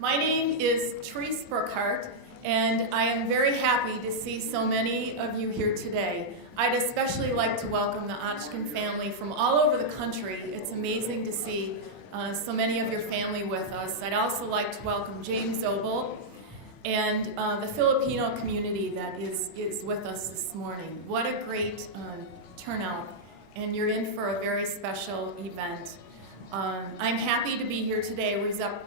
My name is Therese Burkhart, and I am very happy to see so many of you here today. I'd especially like to welcome the Otjen family from all over the country. It's amazing to see so many of your family with us. I'd also like to welcome James Zobel and the Filipino community that is with us this morning. What a great turnout, and you're in for a very special event. I'm happy to be here today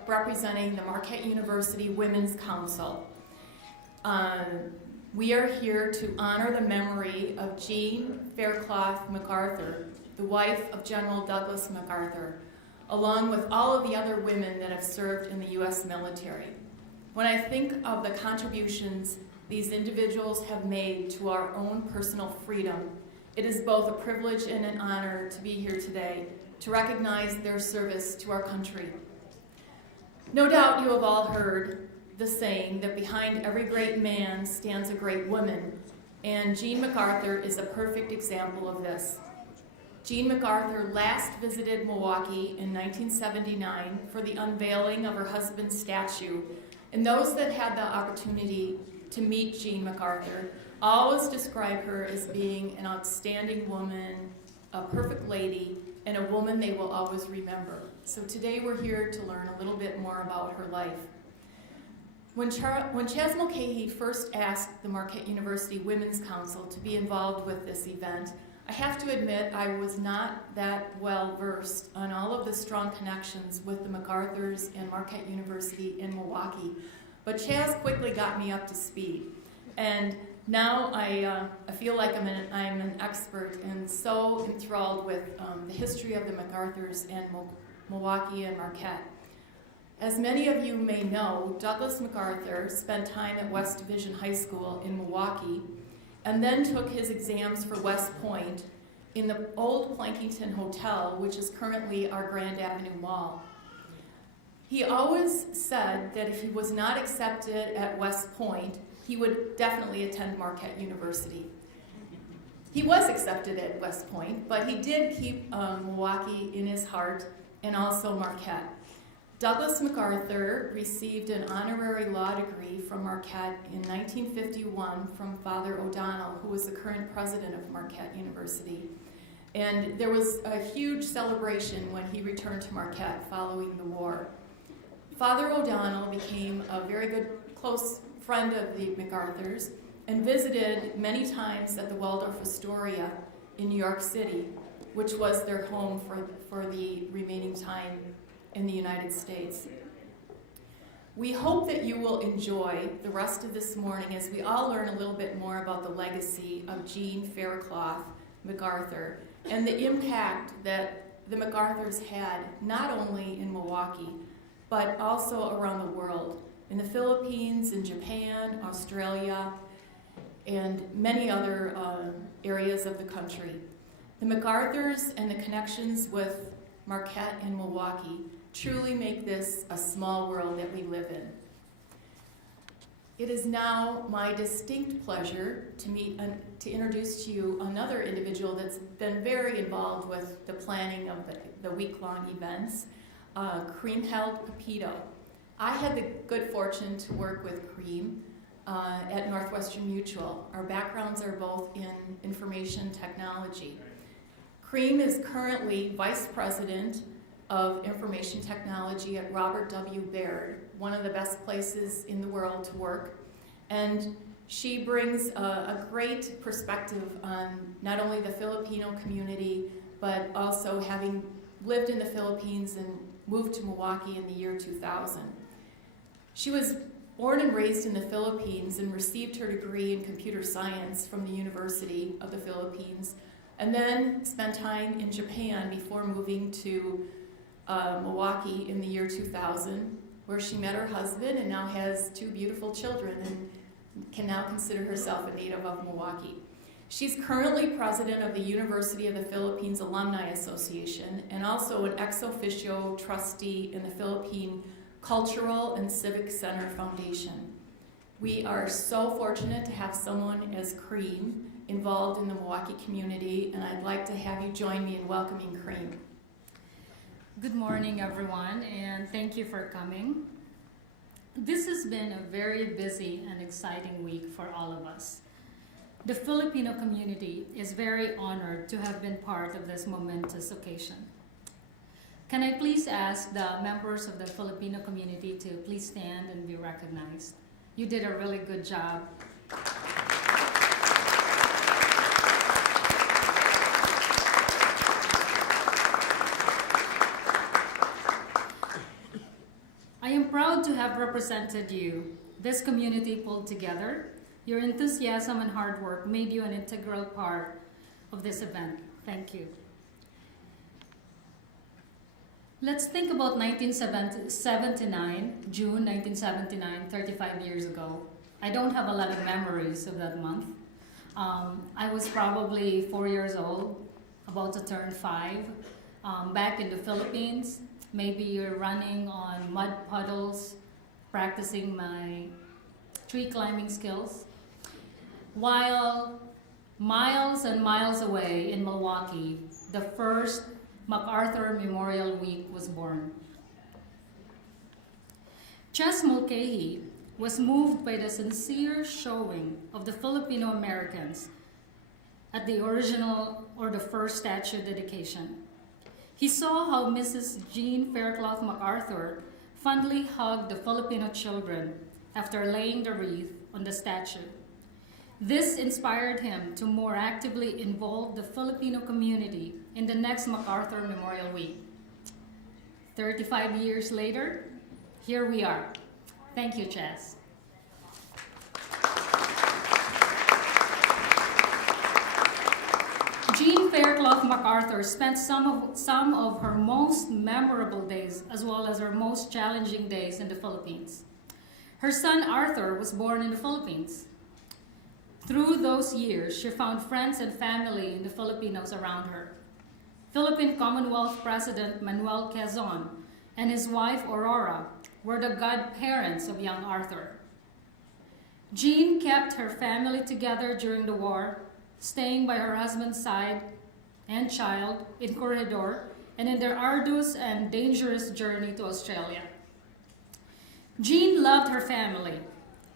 representing the Marquette University Women's Council. We are here to honor the memory of Jean Faircloth MacArthur, the wife of General Douglas MacArthur, along with all of the other women that have served in the U.S. military. When I think of the contributions these individuals have made to our own personal freedom, it is both a privilege and an honor to be here today to recognize their service to our country. No doubt you have all heard the saying that behind every great man stands a great woman, and Jean MacArthur is a perfect example of this. Jean MacArthur last visited Milwaukee in 1979 for the unveiling of her husband's statue, and those that had the opportunity to meet Jean MacArthur always describe her as being an outstanding woman, a perfect lady, and a woman they will always remember. So today we're here to learn a little bit more about her life. When Chas Mulcahy first asked the Marquette University Women's Council to be involved with this event, I have to admit I was not that well versed on all of the strong connections with the MacArthurs and Marquette University in Milwaukee, but Chas quickly got me up to speed. And now I feel like I'm an expert and so enthralled with the history of the MacArthurs in Milwaukee and Marquette. As many of you may know, Douglas MacArthur spent time at West Division High School in Milwaukee and then took his exams for West Point in the old Plankington Hotel, which is currently our Grand Avenue Mall. He always said that if he was not accepted at West Point, he would definitely attend Marquette University. He was accepted at West Point, but he did keep Milwaukee in his heart, and also Marquette. Douglas MacArthur received an honorary law degree from Marquette in 1951 from Father O'Donnell, who was the current president of Marquette University. And there was a huge celebration when he returned to Marquette following the war. Father O'Donnell became a very good, close friend of the MacArthurs and visited many times at the Waldorf Astoria in New York City, which was their home for the remaining time in the United States. We hope that you will enjoy the rest of this morning as we all learn a little bit more about the legacy of Jean Faircloth MacArthur and the impact that the MacArthurs had not only in Milwaukee, but also around the world, in the Philippines, in Japan, Australia, and many other areas of the country. The MacArthurs and the connections with Marquette and Milwaukee truly make this a small world that we live in. It is now my distinct pleasure to introduce to you another individual that's been very involved with the planning of the week-long events, Creamheld Pepito. I had the good fortune to work with Cream at Northwestern Mutual. Our backgrounds are both in information technology. Cream is currently Vice President of Information Technology at Robert W. Baird, one of the best places in the world to work. And she brings a great perspective on not only the Filipino community, but also having lived in the Philippines and moved to Milwaukee in the year 2000. She was born and raised in the Philippines and received her degree in computer science from the University of the Philippines, and then spent time in Japan before moving to Milwaukee in the year 2000, where she met her husband and now has two beautiful children and can now consider herself a native of Milwaukee. She's currently president of the University of the Philippines Alumni Association and also an Ex-Officio trustee in the Philippine Cultural and Civic Center Foundation. We are so fortunate to have someone as Cream involved in the Milwaukee community, and I'd like to have you join me in welcoming Cream. Good morning, everyone, and thank you for coming. This has been a very busy and exciting week for all of us. The Filipino community is very honored to have been part of this momentous occasion. Can I please ask the members of the Filipino community to please stand and be recognized? You did a really good job. I am proud to have represented you. This community pulled together. Your enthusiasm and hard work made you an integral part of this event. Thank you. Let's think about 1979, June 1979, 35 years ago. I don't have a lot of memories of that month. I was probably 4 years old, about to turn 5, back in the Philippines. Maybe you're running on mud puddles, practicing my tree climbing skills. While miles and miles away in Milwaukee, the first MacArthur Memorial Week was born. Ches Mulcahy was moved by the sincere showing of the Filipino Americans at the original or the first statue dedication. He saw how Mrs. Jean Faircloth MacArthur fondly hugged the Filipino children after laying the wreath on the statue. This inspired him to more actively involve the Filipino community in the next MacArthur Memorial Week. 35 years later, here we are. Thank you, Ches. Jean Faircloth MacArthur spent some of her most memorable days as well as her most challenging days in the Philippines. Her son Arthur was born in the Philippines. Through those years, she found friends and family in the Filipinos around her. Philippine Commonwealth President Manuel Quezon and his wife Aurora were the godparents of young Arthur. Jean kept her family together during the war, staying by her husband's side and child in Corridor and in their arduous and dangerous journey to Australia. Jean loved her family,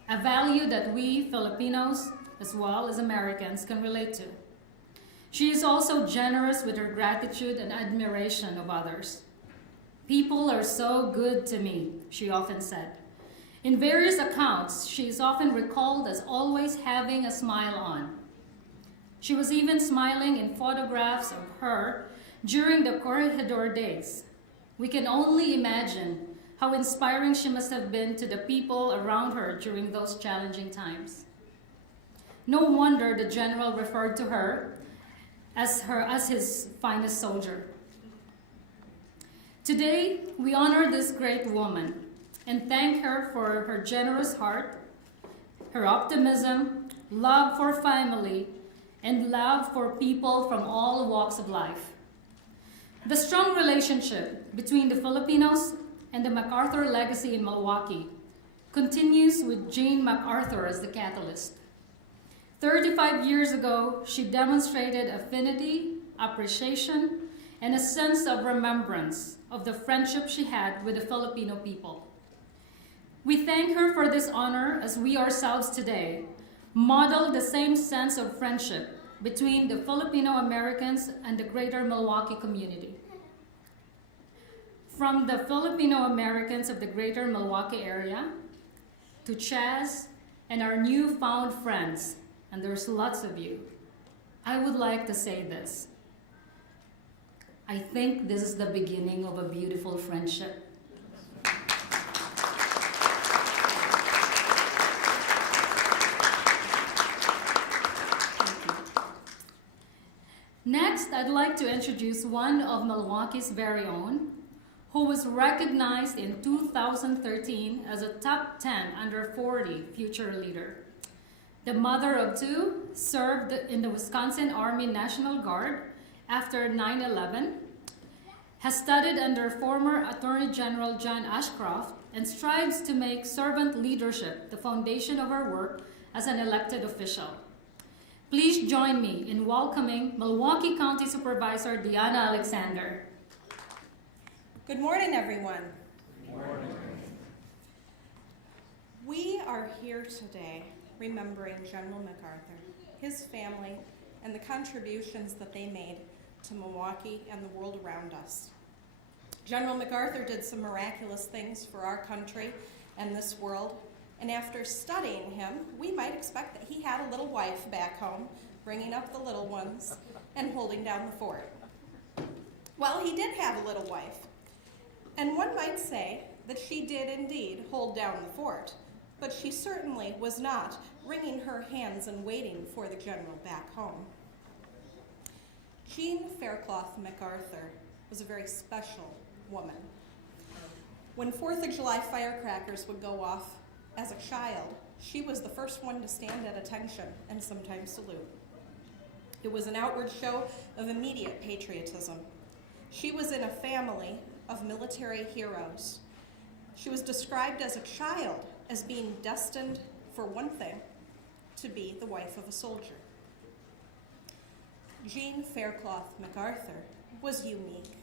a value that we Filipinos as well as Americans can relate to. She is also generous with her gratitude and admiration of others. "People are so good to me," she often said. In various accounts, she is often recalled as always having a smile on. She was even smiling in photographs of her during the Corregidor days. We can only imagine how inspiring she must have been to the people around her during those challenging times. No wonder the general referred to her as his finest soldier. Today, we honor this great woman and thank her for her generous heart, her optimism, love for family, and love for people from all walks of life. The strong relationship between the Filipinos and the MacArthur legacy in Milwaukee continues with Jean MacArthur as the catalyst. 35 years ago, she demonstrated affinity, appreciation, and a sense of remembrance of the friendship she had with the Filipino people. We thank her for this honor as we ourselves today model the same sense of friendship between the Filipino Americans and the greater Milwaukee community. From the Filipino Americans of the greater Milwaukee area to Chaz and our newfound friends, and there's lots of you, I would like to say this. I think this is the beginning of a beautiful friendship. Next, I'd like to introduce one of Milwaukee's very own, who was recognized in 2013 as a top 10 under 40 future leader. The mother of two, served in the Wisconsin Army National Guard after 9/11, has studied under former Attorney General John Ashcroft, and strives to make servant leadership the foundation of her work as an elected official. Please join me in welcoming Milwaukee County Supervisor Deanna Alexander. Good morning, everyone. Good morning. We are here today remembering General MacArthur, his family, and the contributions that they made to Milwaukee and the world around us. General MacArthur did some miraculous things for our country and this world, and after studying him, we might expect that he had a little wife back home, bringing up the little ones and holding down the fort. Well, he did have a little wife, and one might say that she did indeed hold down the fort, but she certainly was not wringing her hands and waiting for the general back home. Jean Faircloth MacArthur was a very special woman. When 4th of July firecrackers would go off as a child, she was the first one to stand at attention and sometimes salute. It was an outward show of immediate patriotism. She was in a family of military heroes. She was described as a child as being destined, for one thing, to be the wife of a soldier. Jean Faircloth MacArthur was unique.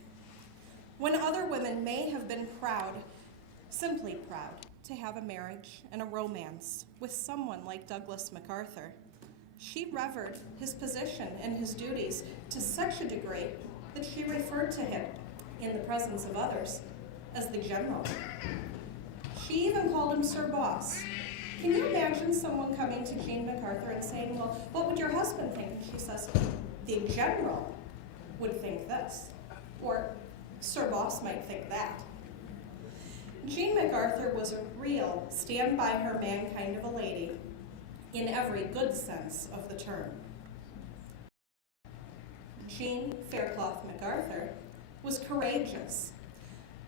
When other women may have been proud, simply proud, to have a marriage and a romance with someone like Douglas MacArthur, she revered his position and his duties to such a degree that she referred to him, in the presence of others, as the general. She even called him Sir Boss. Can you imagine someone coming to Jean MacArthur and saying, well, what would your husband think? And she says, the general would think this, or Sir Boss might think that. Jean MacArthur was a real stand-by-her-man kind of a lady, in every good sense of the term. Jean Faircloth MacArthur was courageous.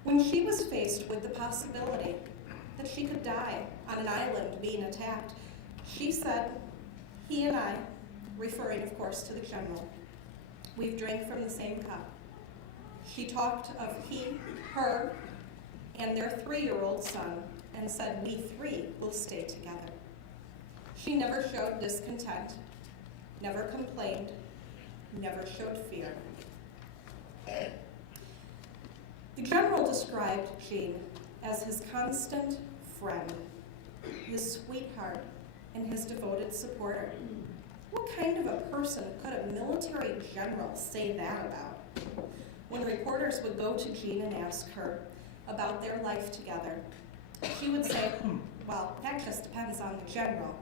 When she was faced with the possibility that she could die on an island being attacked, she said, he and I, referring of course to the general, we've drank from the same cup. She talked of he, her, and their 3-year-old son, and said, we 3 will stay together. She never showed discontent, never complained, never showed fear. The general described Jean as his constant friend, his sweetheart, and his devoted supporter. What kind of a person could a military general say that about? When reporters would go to Jean and ask her about their life together, she would say, well, that just depends on the general,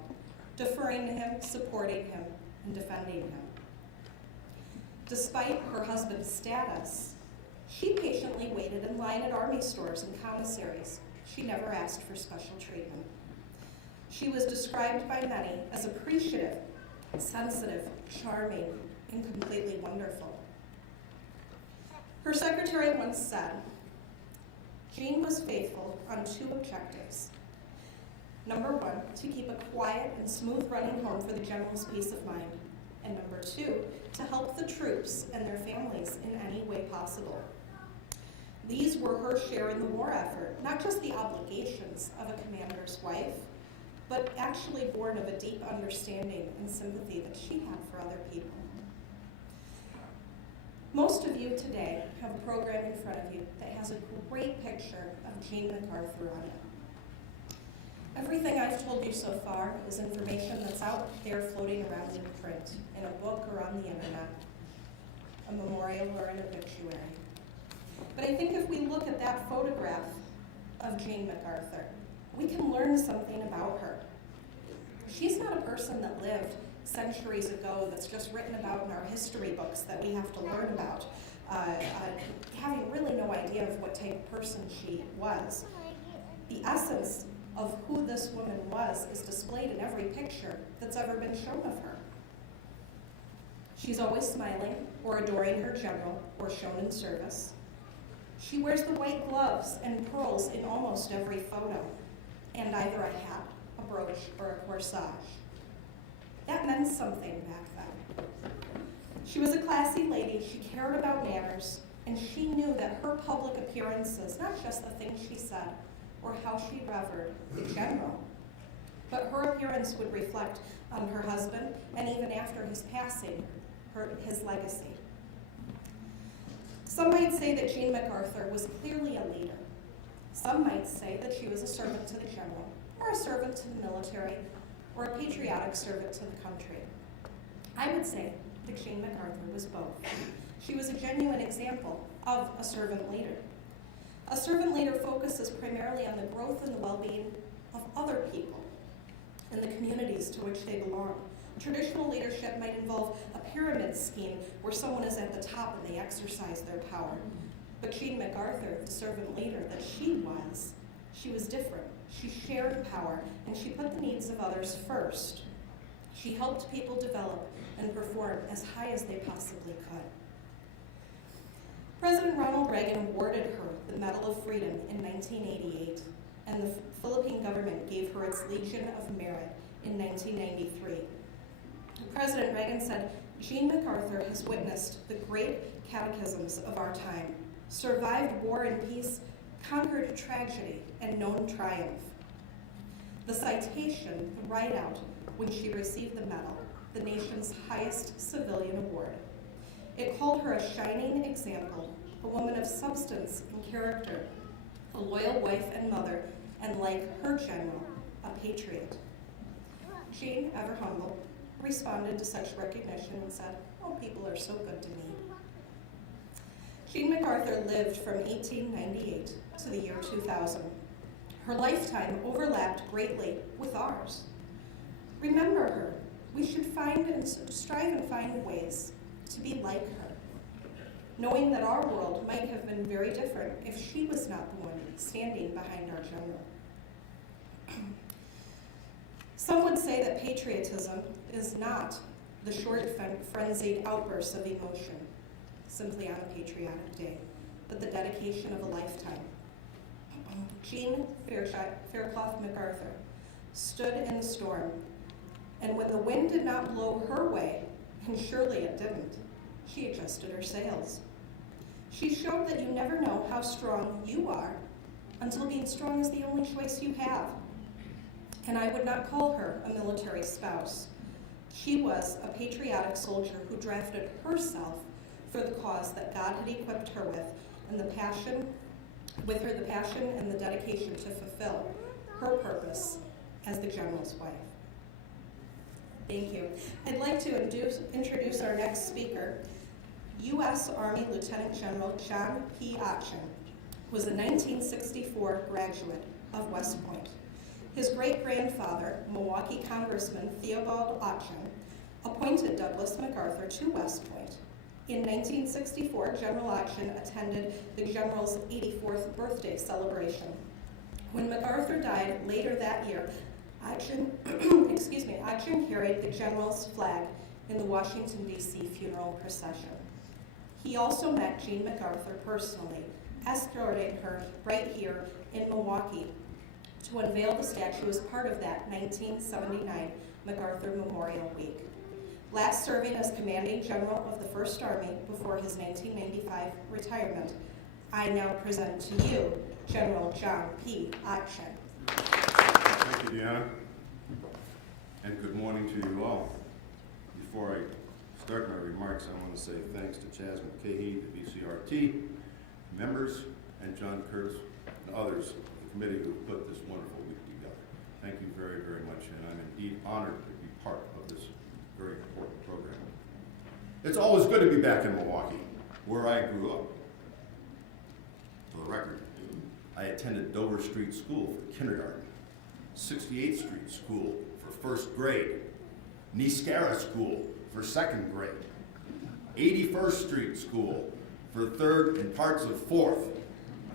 deferring to him, supporting him, and defending him. Despite her husband's status, she patiently waited in line at army stores and commissaries. She never asked for special treatment. She was described by many as appreciative, sensitive, charming, and completely wonderful. Her secretary once said, Jean was faithful on 2 objectives. Number 1, to keep a quiet and smooth running home for the general's peace of mind. And number 2, to help the troops and their families in any way possible. These were her share in the war effort, not just the obligations of a commander's wife, but actually born of a deep understanding and sympathy that she had for other people. Most of you today have a program in front of you that has a great picture of Jean MacArthur on it. Everything I've told you so far is information that's out there floating around in print, in a book or on the internet, a memorial or an obituary. But I think if we look at that photograph of Jean MacArthur, we can learn something about her. She's not a person that lived centuries ago that's just written about in our history books that we have to learn about, having really no idea of what type of person she was. The essence of who this woman was is displayed in every picture that's ever been shown of her. She's always smiling or adoring her general or shown in service. She wears the white gloves and pearls in almost every photo, and either a hat, a brooch, or a corsage. That meant something back then. She was a classy lady, she cared about manners, and she knew that her public appearances, not just the things she said or how she revered the general, but her appearance would reflect on her husband, and even after his passing, his legacy. Some might say that Jean MacArthur was clearly a leader. Some might say that she was a servant to the general, or a servant to the military, or a patriotic servant to the country. I would say that Jean MacArthur was both. She was a genuine example of a servant leader. A servant leader focuses primarily on the growth and the well-being of other people and the communities to which they belong. Traditional leadership might involve a pyramid scheme where someone is at the top and they exercise their power. But Jean MacArthur, the servant leader that she was different. She shared power, and she put the needs of others first. She helped people develop and perform as high as they possibly could. President Ronald Reagan awarded her the Medal of Freedom in 1988, and the Philippine government gave her its Legion of Merit in 1993. President Reagan said, Jean MacArthur has witnessed the great cataclysms of our time, survived war and peace, conquered tragedy, and known triumph. The citation, the write-out, when she received the medal, the nation's highest civilian award. It called her a shining example, a woman of substance and character, a loyal wife and mother, and like her general, a patriot. Jean, ever humble, responded to such recognition and said, "Oh, people are so good to me." Jean MacArthur lived from 1898 to the year 2000. Her lifetime overlapped greatly with ours. Remember her. We should strive and find ways to be like her, knowing that our world might have been very different if she was not the one standing behind our general. Some would say that patriotism is not the short, frenzied outbursts of emotion simply on a patriotic day, but the dedication of a lifetime. Jean Faircloth MacArthur stood in the storm, and when the wind did not blow her way, and surely it didn't, she adjusted her sails. She showed that you never know how strong you are until being strong is the only choice you have. And I would not call her a military spouse. She was a patriotic soldier who drafted herself for the cause that God had equipped her with, and the passion and the dedication to fulfill her purpose as the general's wife. Thank you. I'd like to introduce our next speaker. U.S. Army Lieutenant General John P. Otjen was a 1964 graduate of West Point. His great-grandfather, Milwaukee Congressman Theobald Otjen, appointed Douglas MacArthur to West Point. In 1964, General Otjen attended the general's 84th birthday celebration. When MacArthur died later that year, Otjen carried the general's flag in the Washington, D.C. funeral procession. He also met Jean MacArthur personally, escorting her right here in Milwaukee to unveil the statue as part of that 1979 MacArthur Memorial Week. Last serving as commanding general of the First Army before his 1995 retirement, I now present to you General John P. Otjen. Thank you, Deanna, and good morning to you all. Before I start my remarks, I want to say thanks to Chaz McCahey, the VCRT, members, and John Kurtz and others of the committee who put this wonderful week together. Thank you very, very much, and I'm indeed honored to be part of this very important program. It's always good to be back in Milwaukee, where I grew up. For the record, I attended Dover Street School for kindergarten, 68th Street School for first grade, Niskara School for second grade, 81st Street School for third and parts of fourth,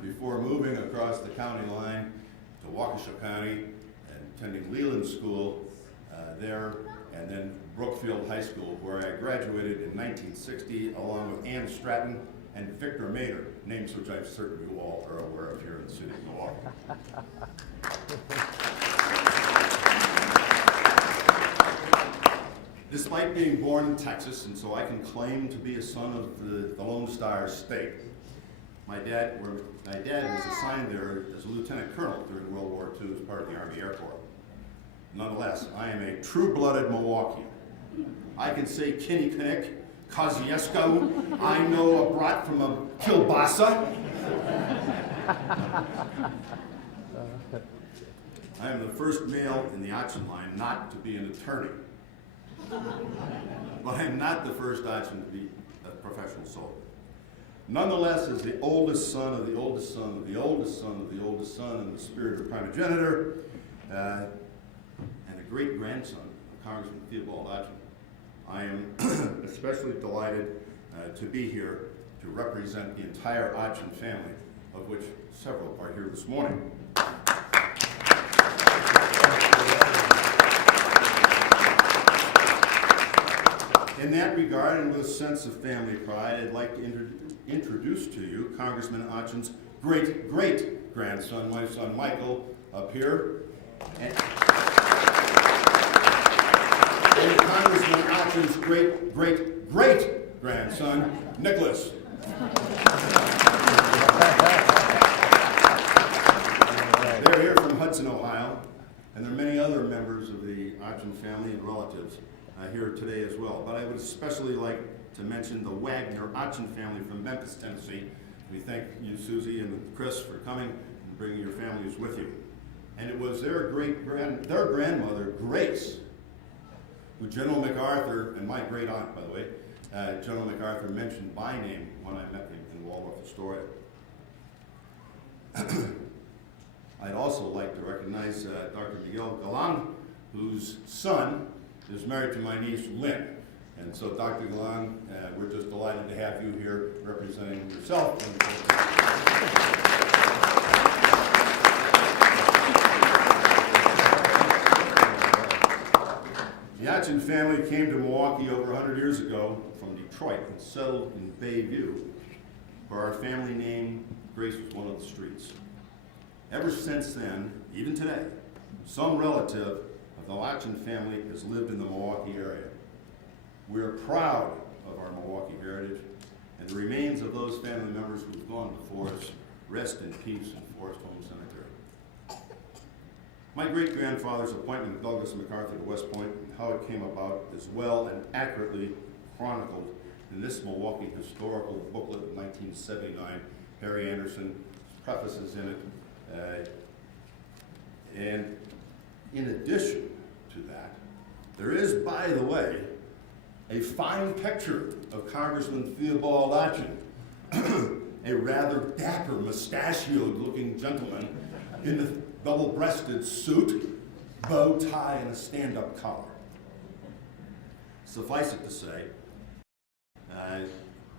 before moving across the county line to Waukesha County and attending Leland School there, and then Brookfield High School, where I graduated in 1960 along with Ann Stratton and Victor Mader, names which I'm certain you all are aware of here in the city of Milwaukee. Despite being born in Texas, and so I can claim to be a son of the Lone Star State, my dad was assigned there as a lieutenant colonel during World War II as part of the Army Air Corps. Nonetheless, I am a true-blooded Milwaukeean. I can say Kinnickinnick, Kosciuszko, I know a brat from a kielbasa. I am the first male in the Otjen line not to be an attorney. But I am not the first Otjen to be a professional soldier. Nonetheless, as the oldest son of the oldest son of the oldest son of the oldest son in the spirit of primogeniture, and a great-grandson of Congressman Theobald Otjen, I am especially delighted to be here to represent the entire Otjen family, of which several are here this morning. In that regard, and with a sense of family pride, I'd like to introduce to you Congressman Otjen's great-great-grandson, my son Michael, up here, and Congressman Otjen's great-great-great-grandson, Nicholas. They're here from Hudson, Ohio, and there are many other members of the Otjen family and relatives here today as well. But I would especially like to mention the Wagner Otjen family from Memphis, Tennessee. We thank you, Susie and Chris, for coming and bringing your families with you. And it was their grandmother, Grace, who General MacArthur, and my great aunt, by the way, General MacArthur mentioned by name when I met him in Waldorf Astoria. I'd also like to recognize Dr. Miguel Galan, whose son is married to my niece, Lynn. And so, Dr. Galan, we're just delighted to have you here representing yourself. The Otjen family came to Milwaukee over 100 years ago from Detroit and settled in Bayview, where our family name, Grace, was one of the streets. Ever since then, even today, some relative of the Otjen family has lived in the Milwaukee area. We are proud of our Milwaukee heritage, and the remains of those family members who have gone before us rest in peace in Forest Home Cemetery. My great-grandfather's appointment of Douglas MacArthur to West Point and how it came about is well and accurately chronicled in this Milwaukee historical booklet of 1979. Harry Anderson prefaces in it. And in addition to that, there is, by the way, a fine picture of Congressman Theobald Otjen, a rather dapper, mustachioed-looking gentleman in a double-breasted suit, bow tie, and a stand-up collar. Suffice it to say,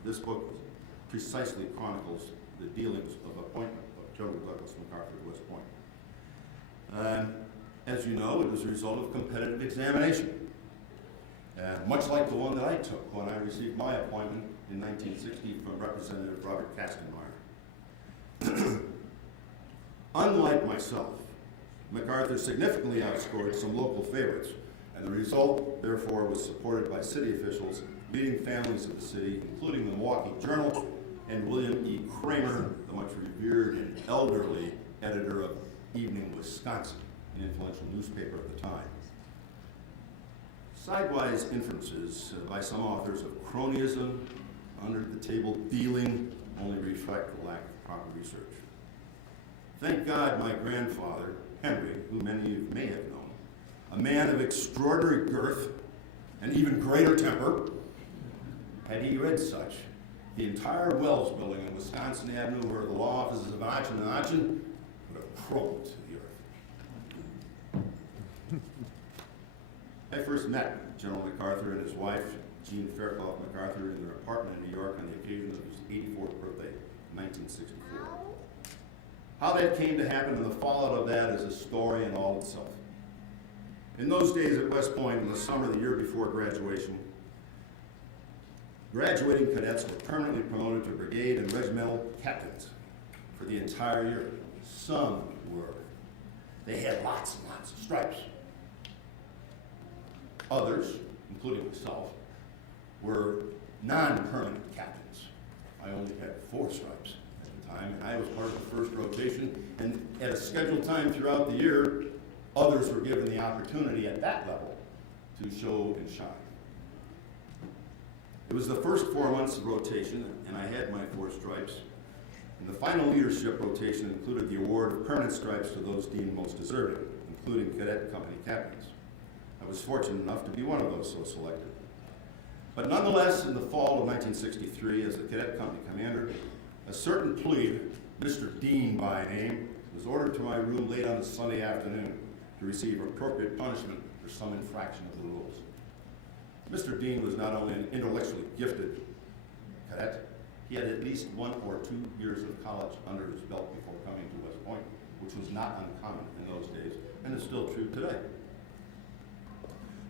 this book precisely chronicles the dealings of appointment of General Douglas MacArthur to West Point. As you know, it was a result of competitive examination, much like the one that I took when I received my appointment in 1960 from Representative Robert Kastenmeier. Unlike myself, MacArthur significantly outscored some local favorites, and the result, therefore, was supported by city officials, leading families of the city, including the Milwaukee Journal and William E. Kramer, the much revered and elderly editor of Evening Wisconsin, an influential newspaper of the time. Sidewise inferences by some authors of cronyism, under-the-table dealing, only reflect the lack of proper research. Thank God my grandfather, Henry, who many of you may have known, a man of extraordinary girth and even greater temper, had he read such, the entire Wells building on Wisconsin Avenue, where the law offices of Otjen and Otjen, would have crumbled to the earth. I first met General MacArthur and his wife, Jean Faircloth MacArthur, in their apartment in New York on the occasion of his 84th birthday in 1964. How that came to happen and the fallout of that is a story in all itself. In those days at West Point, in the summer of the year before graduation, graduating cadets were permanently promoted to brigade and regimental captains for the entire year. Some were. They had lots and lots of stripes. Others, including myself, were non-permanent captains. I only had 4 stripes at the time, and I was part of the first rotation, and at a scheduled time throughout the year, others were given the opportunity at that level to show and shine. It was the first 4 months of rotation, and I had my 4 stripes. And the final leadership rotation included the award of permanent stripes to those deemed most deserving. And including cadet company captains. I was fortunate enough to be one of those so selected. But nonetheless, in the fall of 1963, as the cadet company commander, a certain plebe, Mr. Dean by name, was ordered to my room late on a Sunday afternoon to receive appropriate punishment for some infraction of the rules. Mr. Dean was not only an intellectually gifted cadet, he had at least 1 or 2 years of college under his belt before coming to West Point, which was not uncommon in those days, and is still true today.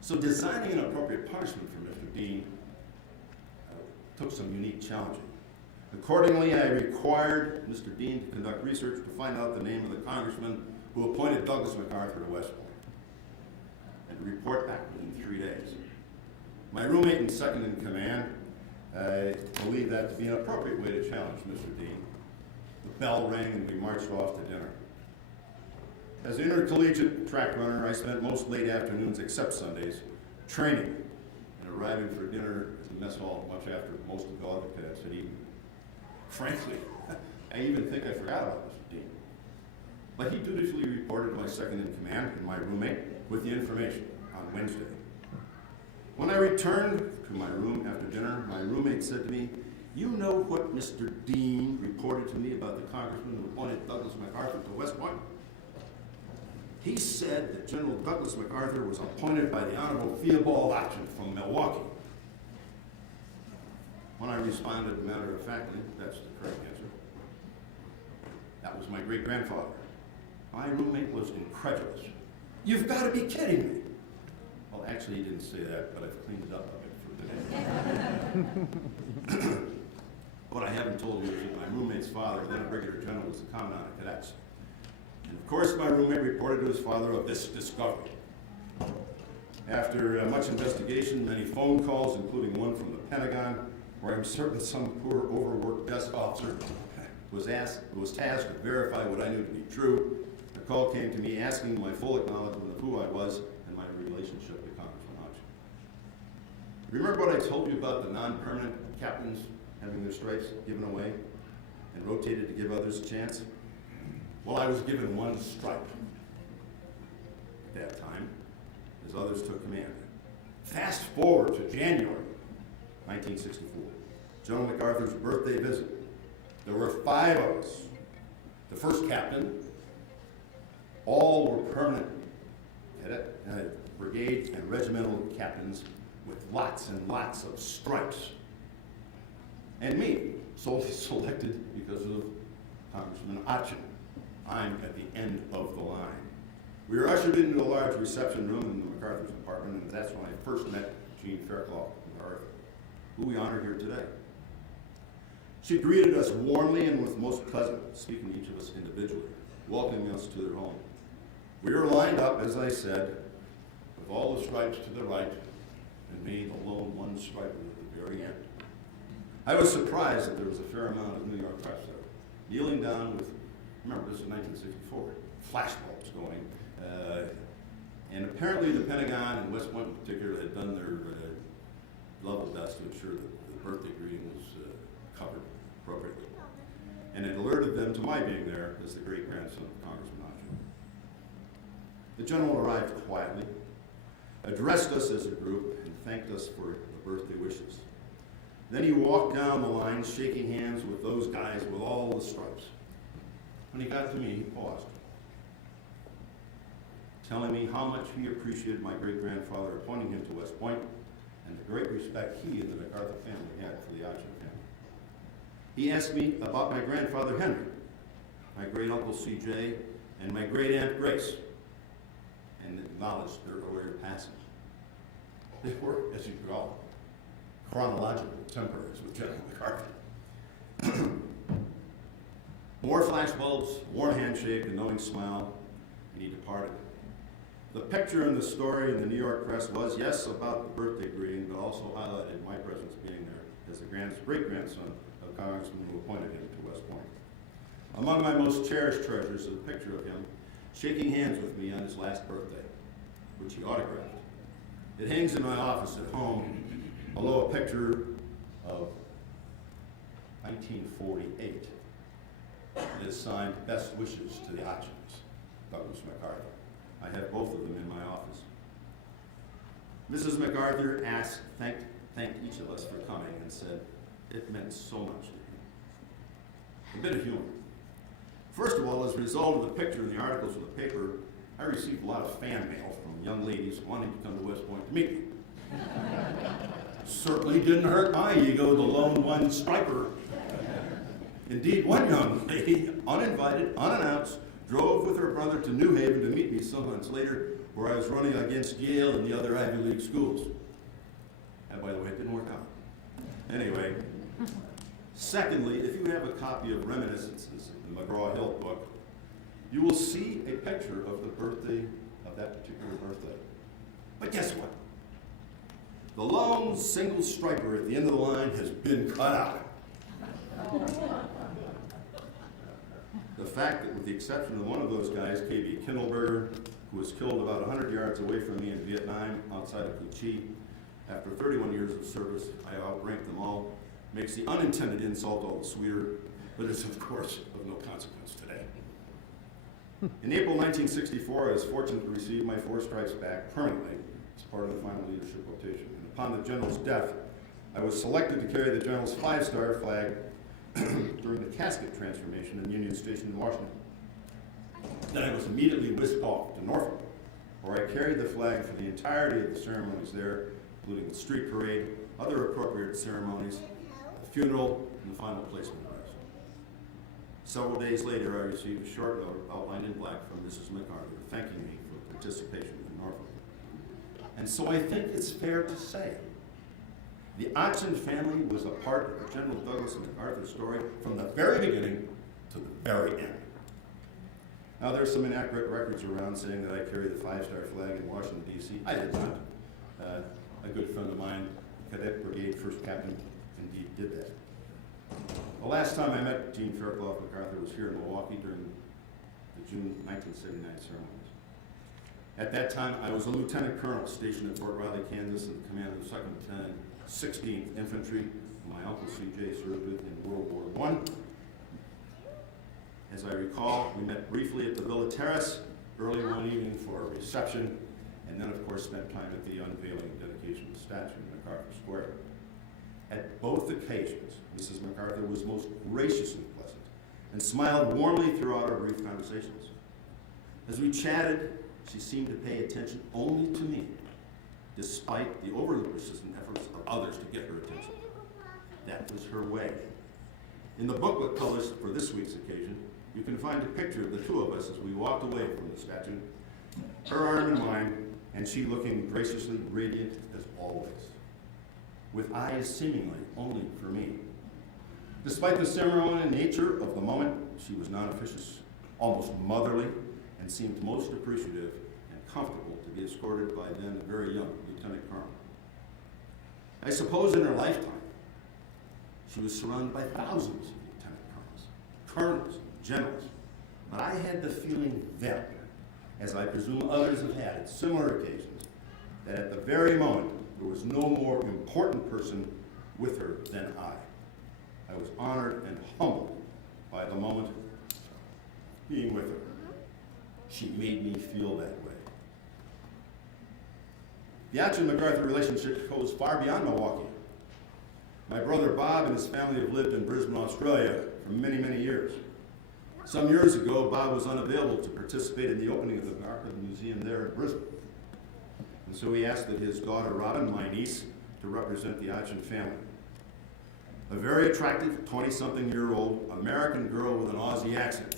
So designing an appropriate punishment for Mr. Dean took some unique challenging. Accordingly, I required Mr. Dean to conduct research to find out the name of the congressman who appointed Douglas MacArthur to West Point, and to report back within 3 days. My roommate and second in command believed that to be an appropriate way to challenge Mr. Dean. The bell rang and we marched off to dinner. As an intercollegiate track runner, I spent most late afternoons, except Sundays, training and arriving for dinner at the mess hall much after most of the other cadets had eaten. Frankly, I even think I forgot about Mr. Dean. But he dutifully reported my second in command and my roommate with the information on Wednesday. When I returned to my room after dinner, my roommate said to me, "You know what Mr. Dean reported to me about the congressman who appointed Douglas MacArthur to West Point? He said that General Douglas MacArthur was appointed by the Honorable Theobald Otjen from Milwaukee." When I responded matter-of-factly, "That's the correct answer. That was my great-grandfather." My roommate was incredulous. "You've got to be kidding me." Well, actually, he didn't say that, but I've cleaned it up a bit for today. What I haven't told you is that my roommate's father, then a brigadier general, was the commandant of cadets. And of course, my roommate reported to his father of this discovery. After much investigation, many phone calls, including one from the Pentagon, where I'm certain some poor, overworked desk officer was tasked to verify what I knew to be true, a call came to me asking my full acknowledgement of who I was and my relationship to Congressman Otjen. Remember what I told you about the non-permanent captains having their stripes given away and rotated to give others a chance? Well, I was given one stripe at that time, as others took command. Fast forward to January 1964, General MacArthur's birthday visit. There were 5 of us. The first captain, all were permanent cadet, brigade and regimental captains with lots and lots of stripes. And me, solely selected because of Congressman Otjen. I'm at the end of the line. We were ushered into a large reception room in the MacArthur's apartment, and that's when I first met Jean Faircloth MacArthur, who we honor here today. She greeted us warmly and with most pleasant, speaking to each of us individually, welcoming us to their home. We were lined up, as I said, with all the stripes to the right, and me, the lone one striper at the very end. I was surprised that there was a fair amount of New York press there, kneeling down with, remember this is 1964, flashbulbs going, and apparently the Pentagon and West Point in particular had done their level best to ensure that the birthday greeting was covered appropriately. And it alerted them to my being there as the great-grandson of Congressman Otjen. The general arrived quietly, addressed us as a group, and thanked us for the birthday wishes. Then he walked down the line, shaking hands with those guys with all the stripes. When he got to me, he paused, telling me how much he appreciated my great-grandfather appointing him to West Point and the great respect he and the MacArthur family had for the Otjen family. He asked me about my grandfather Henry, my great-uncle C.J., and my great-aunt Grace, and acknowledged their earlier passing. They were, as you could call it, chronological temporaries with General MacArthur. More flashbulbs, warm handshake, and knowing smile, and he departed. The picture in the story in the New York press was, yes, about the birthday greeting, but also highlighted my presence being there as the great-grandson of Congressman who appointed him to West Point. Among my most cherished treasures is a picture of him shaking hands with me on his last birthday, which he autographed. It hangs in my office at home, below a picture of 1948. It is signed "Best Wishes to the Otjens, Douglas MacArthur." I have both of them in my office. Mrs. MacArthur thanked each of us for coming and said it meant so much to him. A bit of humor. First of all, as a result of the picture in the articles in the paper, I received a lot of fan mail from young ladies wanting to come to West Point to meet me. Certainly didn't hurt my ego, the lone one striper. Indeed, one young lady, uninvited, unannounced, drove with her brother to New Haven to meet me some months later, where I was running against Yale and the other Ivy League schools. And by the way, it didn't work out. Anyway, secondly, if you have a copy of Reminiscences, the McGraw-Hill book, you will see a picture of the birthday of that particular birthday. But guess what? The lone single striper at the end of the line has been cut out. The fact that with the exception of one of those guys, K.B. Kindleberger, who was killed about 100 yards away from me in Vietnam outside of Cu Chi, after 31 years of service, I outranked them all, makes the unintended insult all the sweeter, but is of course of no consequence today. In April 1964, I was fortunate to receive my 4 stripes back permanently as part of the final leadership rotation. And upon the general's death, I was selected to carry the general's 5-star flag during the casket transformation in Union Station in Washington. Then I was immediately whisked off to Norfolk, where I carried the flag for the entirety of the ceremonies there, including the street parade, other appropriate ceremonies, the funeral, and the final placement of rest. Several days later, I received a short note outlined in black from Mrs. MacArthur thanking me for participation in Norfolk. And so I think it's fair to say the Otjen family was a part of the General Douglas MacArthur story from the very beginning to the very end. Now, there's some inaccurate records around saying that I carry the 5-star flag in Washington, D.C. I did not. A good friend of mine, Cadet Brigade First Captain, indeed did that. The last time I met Jean Faircloth MacArthur was here in Milwaukee during the June 1979 ceremonies. At that time, I was a lieutenant colonel stationed at Fort Riley, Kansas, in the command of the 2nd Lieutenant, 16th Infantry, whom my uncle C.J. served with in World War I. As I recall, we met briefly at the Villa Terrace early one evening for a reception, and then, of course, spent time at the unveiling and dedication of the statue in MacArthur Square. At both occasions, Mrs. MacArthur was most graciously pleasant and smiled warmly throughout our brief conversations. As we chatted, she seemed to pay attention only to me, despite the overly persistent efforts of others to get her attention. That was her way. In the booklet published for this week's occasion, you can find a picture of the 2 of us as we walked away from the statue, her arm in mine, and she looking graciously radiant as always, with eyes seemingly only for me. Despite the ceremonial nature of the moment, she was non-officious, almost motherly, and seemed most appreciative and comfortable to be escorted by then a very young Lieutenant Colonel. I suppose in her lifetime, she was surrounded by thousands of lieutenant colonels, generals, but I had the feeling then, as I presume others have had at similar occasions, that at the very moment there was no more important person with her than I. I was honored and humbled by the moment being with her. She made me feel that way. The Otjen-MacArthur relationship goes far beyond Milwaukee. My brother Bob and his family have lived in Brisbane, Australia for many, many years. Some years ago, Bob was unavailable to participate in the opening of the MacArthur Museum there in Brisbane. And so he asked that his daughter Robin, my niece, to represent the Otjen family. A very attractive 20-something-year-old American girl with an Aussie accent.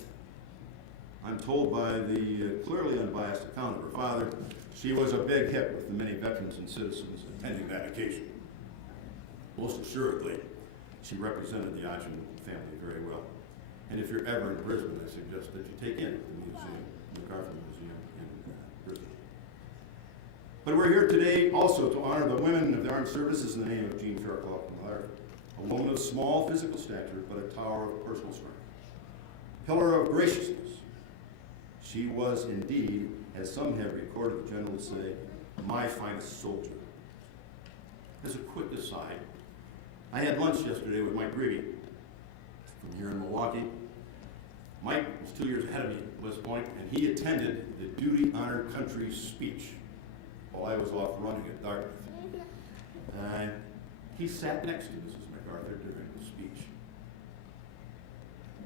I'm told by the clearly unbiased account of her father, she was a big hit with the many veterans and citizens attending that occasion. Most assuredly, she represented the Otjen family very well. And if you're ever in Brisbane, I suggest that you take in the museum, the MacArthur Museum in Brisbane. But we're here today also to honor the women of the armed services in the name of Jean Faircloth MacArthur, a woman of small physical stature, but a tower of personal strength, pillar of graciousness. She was indeed, as some have recorded the general say, my finest soldier. As a quick aside, I had lunch yesterday with Mike Greedy from here in Milwaukee, Mike was 2 years ahead of me at West Point, and he attended the Duty Honor Country speech while I was off running at Dartmouth. And he sat next to Mrs. MacArthur during the speech.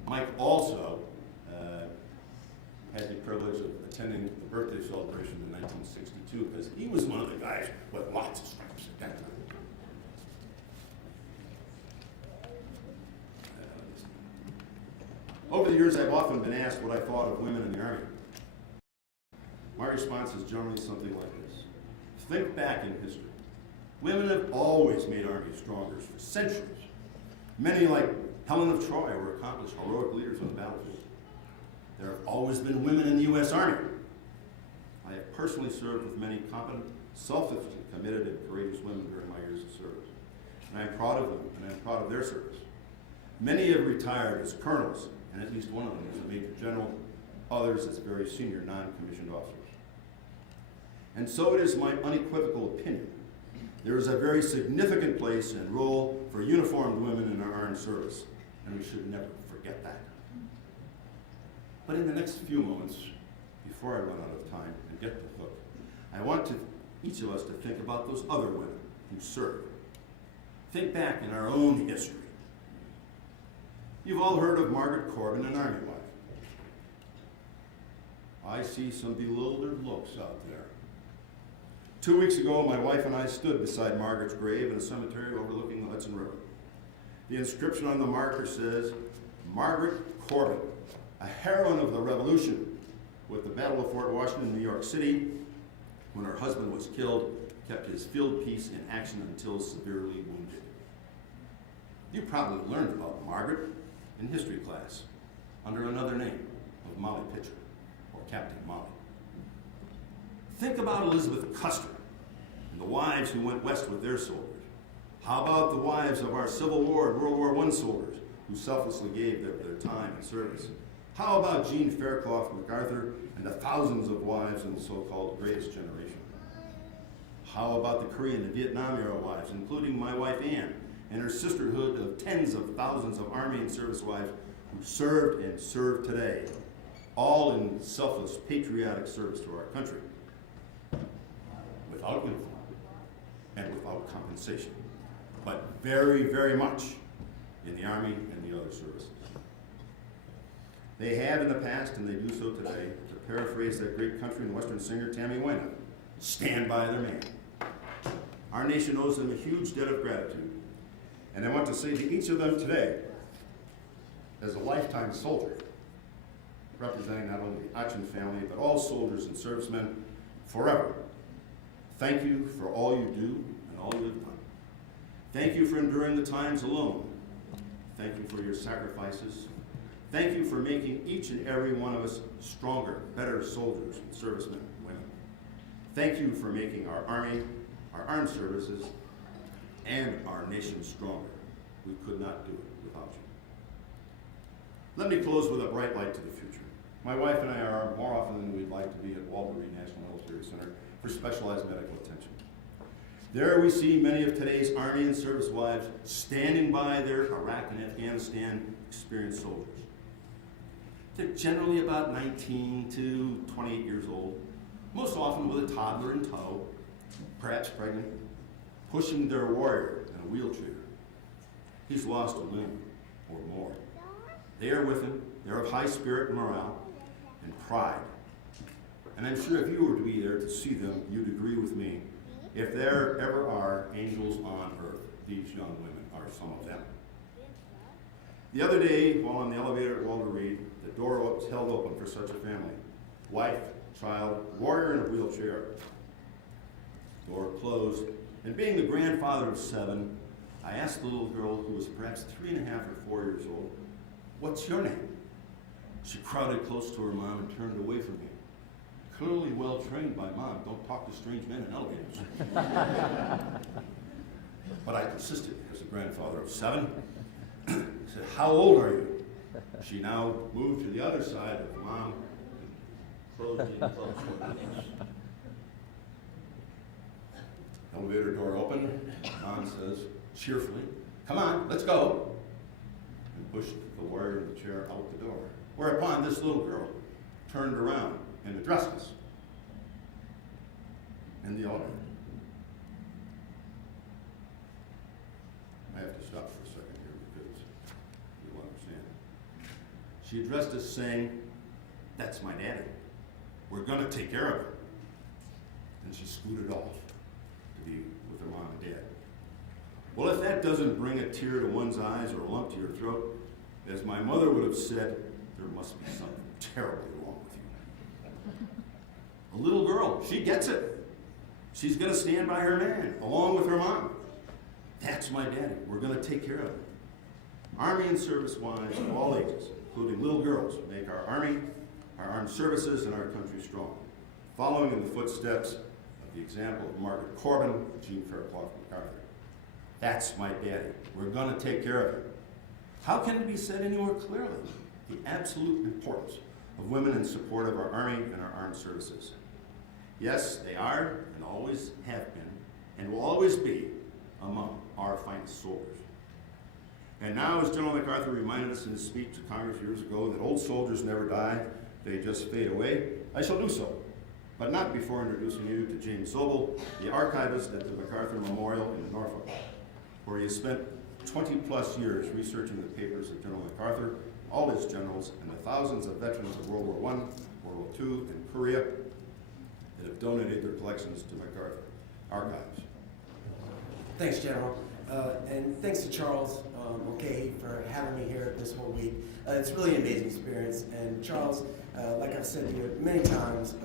Mike also had the privilege of attending the birthday celebration in 1962 because he was one of the guys with lots of stripes at that time. Over the years, I've often been asked what I thought of women in the Army. My response is generally something like this. Think back in history. Women have always made armies stronger for centuries. Many, like Helen of Troy, were accomplished heroic leaders on the battlefield. There have always been women in the U.S. Army. I have personally served with many competent, self-sufficient, committed, and courageous women during my years of service. And I'm proud of them, and I'm proud of their service. Many have retired as colonels, and at least one of them is a major general, others as very senior non-commissioned officers. And so it is my unequivocal opinion there is a very significant place and role for uniformed women in our armed service, and we should never forget that. But in the next few moments, before I run out of time and get the hook, I want each of us to think about those other women who served. Think back in our own history. You've all heard of Margaret Corbin, an Army wife. I see some bewildered looks out there. 2 weeks ago, my wife and I stood beside Margaret's grave in a cemetery overlooking the Hudson River. The inscription on the marker says, Margaret Corbin, a heroine of the Revolution, with the Battle of Fort Washington in New York City, when her husband was killed, kept his field piece in action until severely wounded. You probably learned about Margaret in history class under another name of Molly Pitcher, or Captain Molly. Think about Elizabeth Custer and the wives who went west with their soldiers. How about the wives of our Civil War and World War I soldiers who selflessly gave their time and service? How about Jean Faircloth MacArthur and the thousands of wives in the so-called greatest generation? How about the Korean and Vietnam-era wives, including my wife Anne and her sisterhood of tens of thousands of Army and service wives who served and serve today, all in selfless, patriotic service to our country, without uniform and without compensation, but very, very much in the Army and the other services. They have in the past, and they do so today, to paraphrase that great country and western singer Tammy Wynette, stand by their man. Our nation owes them a huge debt of gratitude, and I want to say to each of them today, as a lifetime soldier, representing not only the Otjen family, but all soldiers and servicemen forever, thank you for all you do and all you have done. Thank you for enduring the times alone. Thank you for your sacrifices. Thank you for making each and every one of us stronger, better soldiers and servicemen and women. Thank you for making our Army, our armed services, and our nation stronger. We could not do it without you. Let me close with a bright light to the future. My wife and I are more often than we'd like to be at Walter Reed National Military Center for specialized medical attention. There we see many of today's Army and service wives standing by their Iraq and Afghanistan experienced soldiers. They're generally about 19 to 28 years old, most often with a toddler in tow, perhaps pregnant, pushing their warrior in a wheelchair. He's lost a limb or more. They are with him. They're of high spirit and morale and pride. And I'm sure if you were to be there to see them, you'd agree with me. If there ever are angels on earth, these young women are some of them. The other day, while on the elevator at Walter Reed, the door was held open for such a family. Wife, child, warrior in a wheelchair. Door closed, and being the grandfather of 7, I asked the little girl, who was perhaps 3.5 or 4 years old, "What's your name?" She crowded close to her mom and turned away from me. Clearly well trained by Mom, don't talk to strange men in elevators. But I persisted as a grandfather of 7. I said, "How old are you?" She now moved to the other side of Mom and closed in close. Elevator door open. Mom says cheerfully, "Come on, let's go," and pushed the warrior in the chair out the door. Whereupon this little girl turned around and addressed us in the audience. I have to stop for a second here because you'll understand. She addressed us saying, "That's my daddy. We're gonna take care of him." And she scooted off to be with her mom and dad. Well, if that doesn't bring a tear to one's eyes or a lump to your throat, as my mother would have said, there must be something terribly wrong with you. A little girl, she gets it. She's gonna stand by her man, along with her mom. That's my daddy. We're gonna take care of him. Army and service wives of all ages, including little girls, make our Army, our armed services, and our country strong. Following in the footsteps of the example of Margaret Corbin, Jean Faircloth MacArthur. That's my daddy. We're gonna take care of him. How can it be said any more clearly? The absolute importance of women in support of our Army and our armed services. Yes, they are and always have been and will always be among our finest soldiers. And now, as General MacArthur reminded us in his speech to Congress years ago that old soldiers never die, they just fade away, I shall do so, but not before introducing you to James Zobel, the archivist at the MacArthur Memorial in Norfolk, where he has spent 20-plus years researching the papers of General MacArthur, all his generals, and the thousands of veterans of World War I, World War II, and Korea that have donated their collections to MacArthur Archives. Thanks, General. And thanks to Charles Mulcahy for having me here this whole week. It's really an amazing experience. And Charles, like I've said to you many times,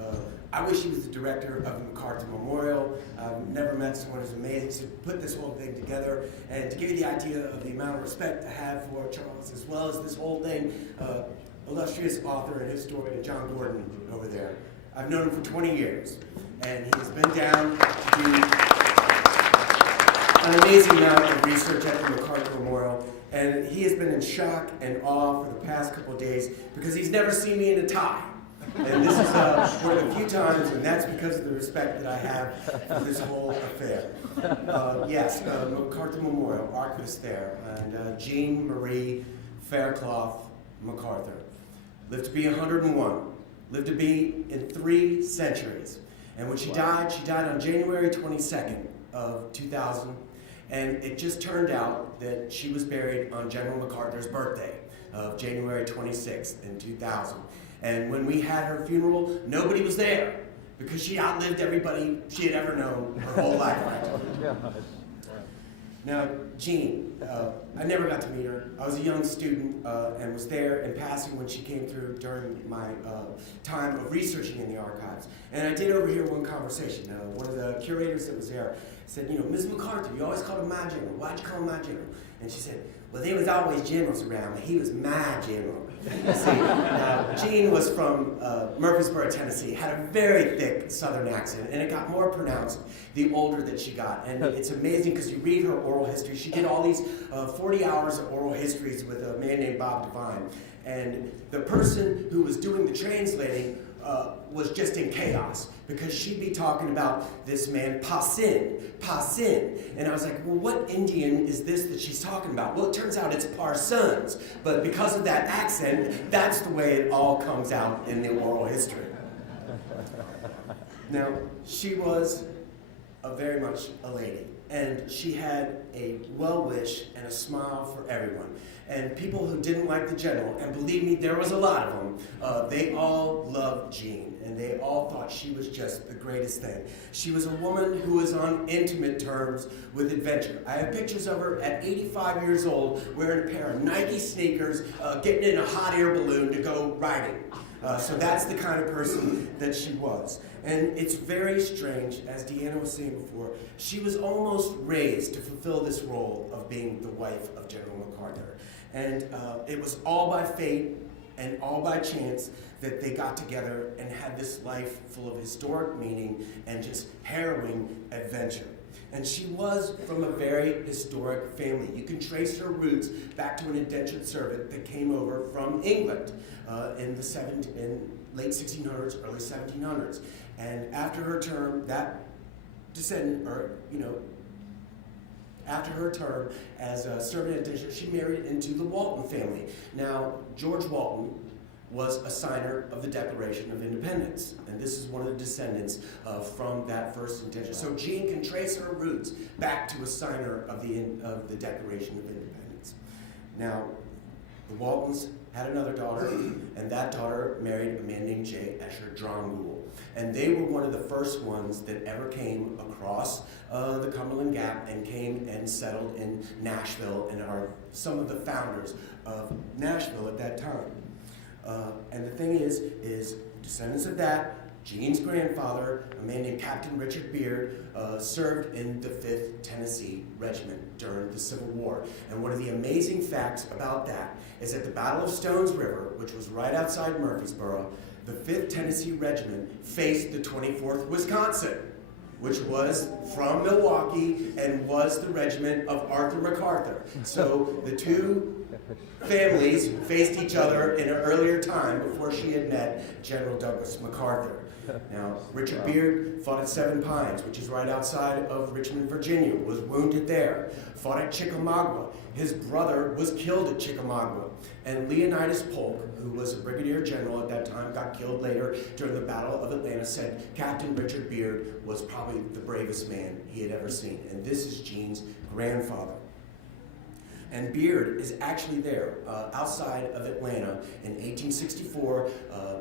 I wish he was the director of the MacArthur Memorial. I've never met someone as amazing to put this whole thing together. And to give you the idea of the amount of respect I have for Charles, as well as this whole thing, illustrious author and historian John Gordon over there. I've known him for 20 years, and he has been down to do an amazing amount of research at the MacArthur Memorial, and he has been in shock and awe for the past couple of days because he's never seen me in a tie. And this is one of the few times, and that's because of the respect that I have for this whole affair. Yes, MacArthur Memorial, Archivist there, and Jean Marie Faircloth MacArthur. Lived to be 101. Lived to be in 3 centuries. And when she died on January 22nd of 2000. And it just turned out that she was buried on General MacArthur's birthday of January 26th in 2000. And when we had her funeral, nobody was there because she outlived everybody she had ever known her whole life. Now, Jean, I never got to meet her. I was a young student and was there in passing when she came through during my time of researching in the archives. And I did overhear one conversation. One of the curators that was there said, "You know, Ms. MacArthur, you always called him my general. Why'd you call him my general?" And she said, "Well, there was always generals around, but he was my general." See, now, Jean was from Murfreesboro, Tennessee, had a very thick Southern accent, and it got more pronounced the older that she got. And it's amazing because you read her oral history. She did all these 40 hours of oral histories with a man named Bob Devine. And the person who was doing the translating was just in chaos because she'd be talking about this man, Pasin. And I was like, well, what Indian is this that she's talking about? Well, it turns out it's Parsons. But because of that accent, that's the way it all comes out in the oral history. Now, she was very much a lady. And she had a well-wish and a smile for everyone. And people who didn't like the general, and believe me, there was a lot of them, they all loved Jean, and they all thought she was just the greatest thing. She was a woman who was on intimate terms with adventure. I have pictures of her at 85 years old, wearing a pair of Nike sneakers, getting in a hot air balloon to go riding. So that's the kind of person that she was. And it's very strange, as Deanna was saying before, she was almost raised to fulfill this role of being the wife of General MacArthur. And it was all by fate and all by chance that they got together and had this life full of historic meaning and just harrowing adventure. And she was from a very historic family. You can trace her roots back to an indentured servant that came over from England in late 1600s, early 1700s. And after her term, that descendant, after her term as a servant indentured, she married into the Walton family. Now, George Walton was a signer of the Declaration of Independence. And this is one of the descendants from that first intention. So Jean can trace her roots back to a signer of the Declaration of Independence. Now, the Waltons had another daughter, and that daughter married a man named J. Escher Dromgoole. And they were one of the first ones that ever came across the Cumberland Gap and came and settled in Nashville and are some of the founders of Nashville at that time. And the thing is descendants of that, Jean's grandfather, a man named Captain Richard Beard, served in the 5th Tennessee Regiment during the Civil War. And one of the amazing facts about that is at the Battle of Stones River, which was right outside Murfreesboro, the 5th Tennessee Regiment faced the 24th Wisconsin, which was from Milwaukee and was the regiment of Arthur MacArthur. So the two families faced each other in an earlier time before she had met General Douglas MacArthur. Now, Richard Beard fought at Seven Pines, which is right outside of Richmond, Virginia, was wounded there, fought at Chickamauga. His brother was killed at Chickamauga. And Leonidas Polk, who was a brigadier general at that time, got killed later during the Battle of Atlanta, said Captain Richard Beard was probably the bravest man he had ever seen. And this is Jean's grandfather. And Beard is actually there outside of Atlanta in 1864.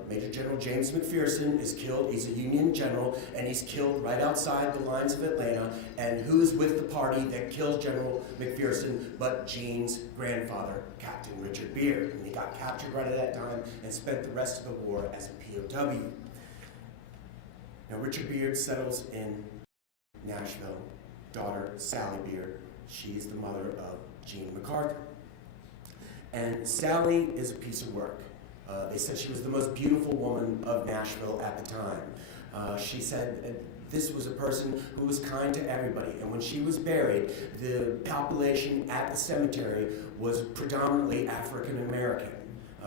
Major General James McPherson is killed. He's a Union general, and he's killed right outside the lines of Atlanta. And who's with the party that kills General McPherson but Jean's grandfather, Captain Richard Beard? And he got captured right at that time and spent the rest of the war as a POW. Now, Richard Beard settles in Nashville. Daughter, Sally Beard. She is the mother of Jean MacArthur. And Sally is a piece of work. They said she was the most beautiful woman of Nashville at the time. She said this was a person who was kind to everybody. And when she was buried, the population at the cemetery was predominantly African American.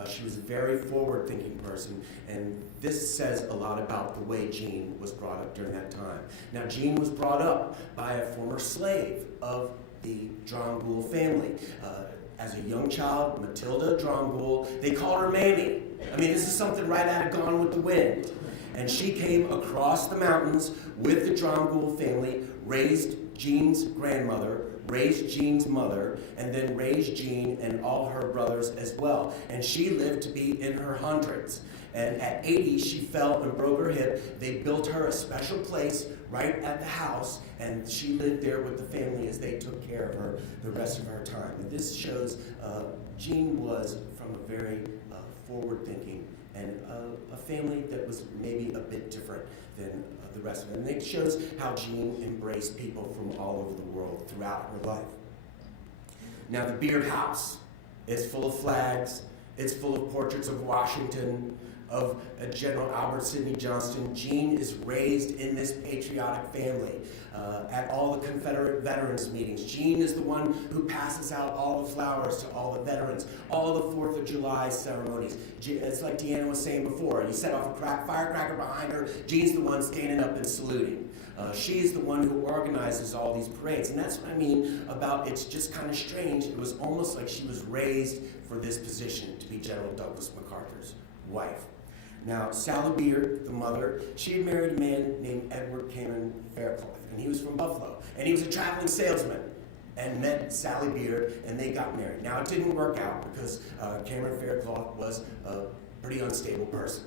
She was a very forward-thinking person, and this says a lot about the way Jean was brought up during that time. Now, Jean was brought up by a former slave of the Dromgoole family. As a young child, Matilda Dromgoole, they called her Mammy. I mean, this is something right out of Gone with the Wind. And she came across the mountains with the Dromgoole family, raised Jean's grandmother, raised Jean's mother, and then raised Jean and all her brothers as well. And she lived to be in her hundreds. And at 80, she fell and broke her hip. They built her a special place right at the house, and she lived there with the family as they took care of her the rest of her time. And this shows Jean was from a very forward-thinking and a family that was maybe a bit different than the rest of them. And it shows how Jean embraced people from all over the world throughout her life. Now, the Beard House is full of flags. It's full of portraits of Washington, of General Albert Sidney Johnston. Jean is raised in this patriotic family. At all the Confederate veterans meetings, Jean is the one who passes out all the flowers to all the veterans, all the 4th of July ceremonies. It's like Deanna was saying before, you set off a firecracker behind her, Jean's the one standing up and saluting. She's the one who organizes all these parades. And that's what I mean about it's just kind of strange. It was almost like she was raised for this position to be General Douglas MacArthur's wife. Now, Sally Beard, the mother, she had married a man named Edward Cameron Faircloth, and he was from Buffalo. And he was a traveling salesman and met Sally Beard, and they got married. Now, it didn't work out because Cameron Faircloth was a pretty unstable person.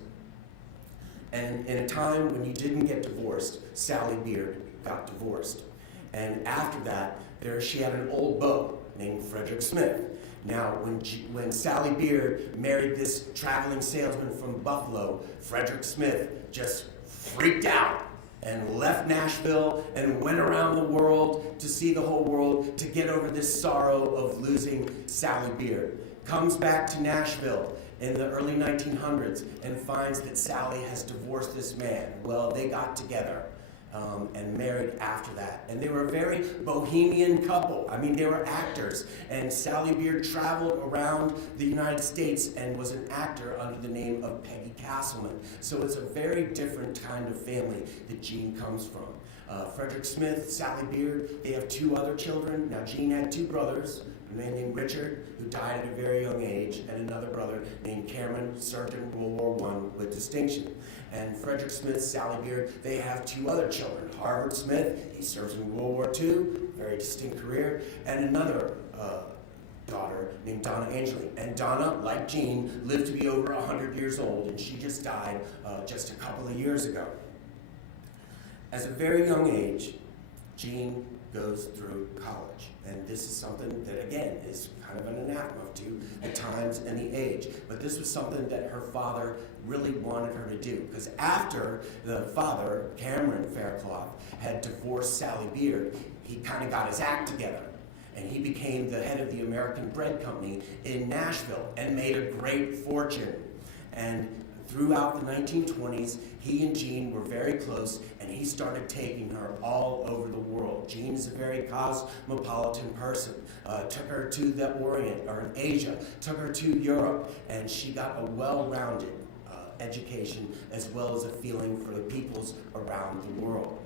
And in a time when you didn't get divorced, Sally Beard got divorced. And after that, she had an old beau named Frederick Smith. Now, when Sally Beard married this traveling salesman from Buffalo, Frederick Smith just freaked out and left Nashville and went around the world to see the whole world to get over this sorrow of losing Sally Beard. Comes back to Nashville in the early 1900s and finds that Sally has divorced this man. Well, they got together and married after that. And they were a very bohemian couple. I mean, they were actors. And Sally Beard traveled around the United States and was an actor under the name of Peggy Castleman. So it's a very different kind of family that Jean comes from. Frederick Smith, Sally Beard, they have 2 other children. Now, Jean had 2 brothers. a man named Richard, who died at a very young age, and another brother named Cameron, served in World War I with distinction. And Frederick Smith, Sally Beard, they have 2 other children. Harvard Smith, he serves in World War II, very distinct career, and another daughter named Donna Angeline. And Donna, like Jean, lived to be over 100 years old, and she just died just a couple of years ago. As a very young age, Jean goes through college. And this is something that, again, is kind of an anathema to the times and the age. But this was something that her father really wanted her to do. Because after the father, Cameron Faircloth, had divorced Sally Beard, he kind of got his act together. And he became the head of the American Bread Company in Nashville and made a great fortune. And throughout the 1920s, he and Jean were very close, and he started taking her all over the world. Jean is a very cosmopolitan person. Took her to the Orient, or Asia, took her to Europe, and she got a well-rounded education as well as a feeling for the peoples around the world.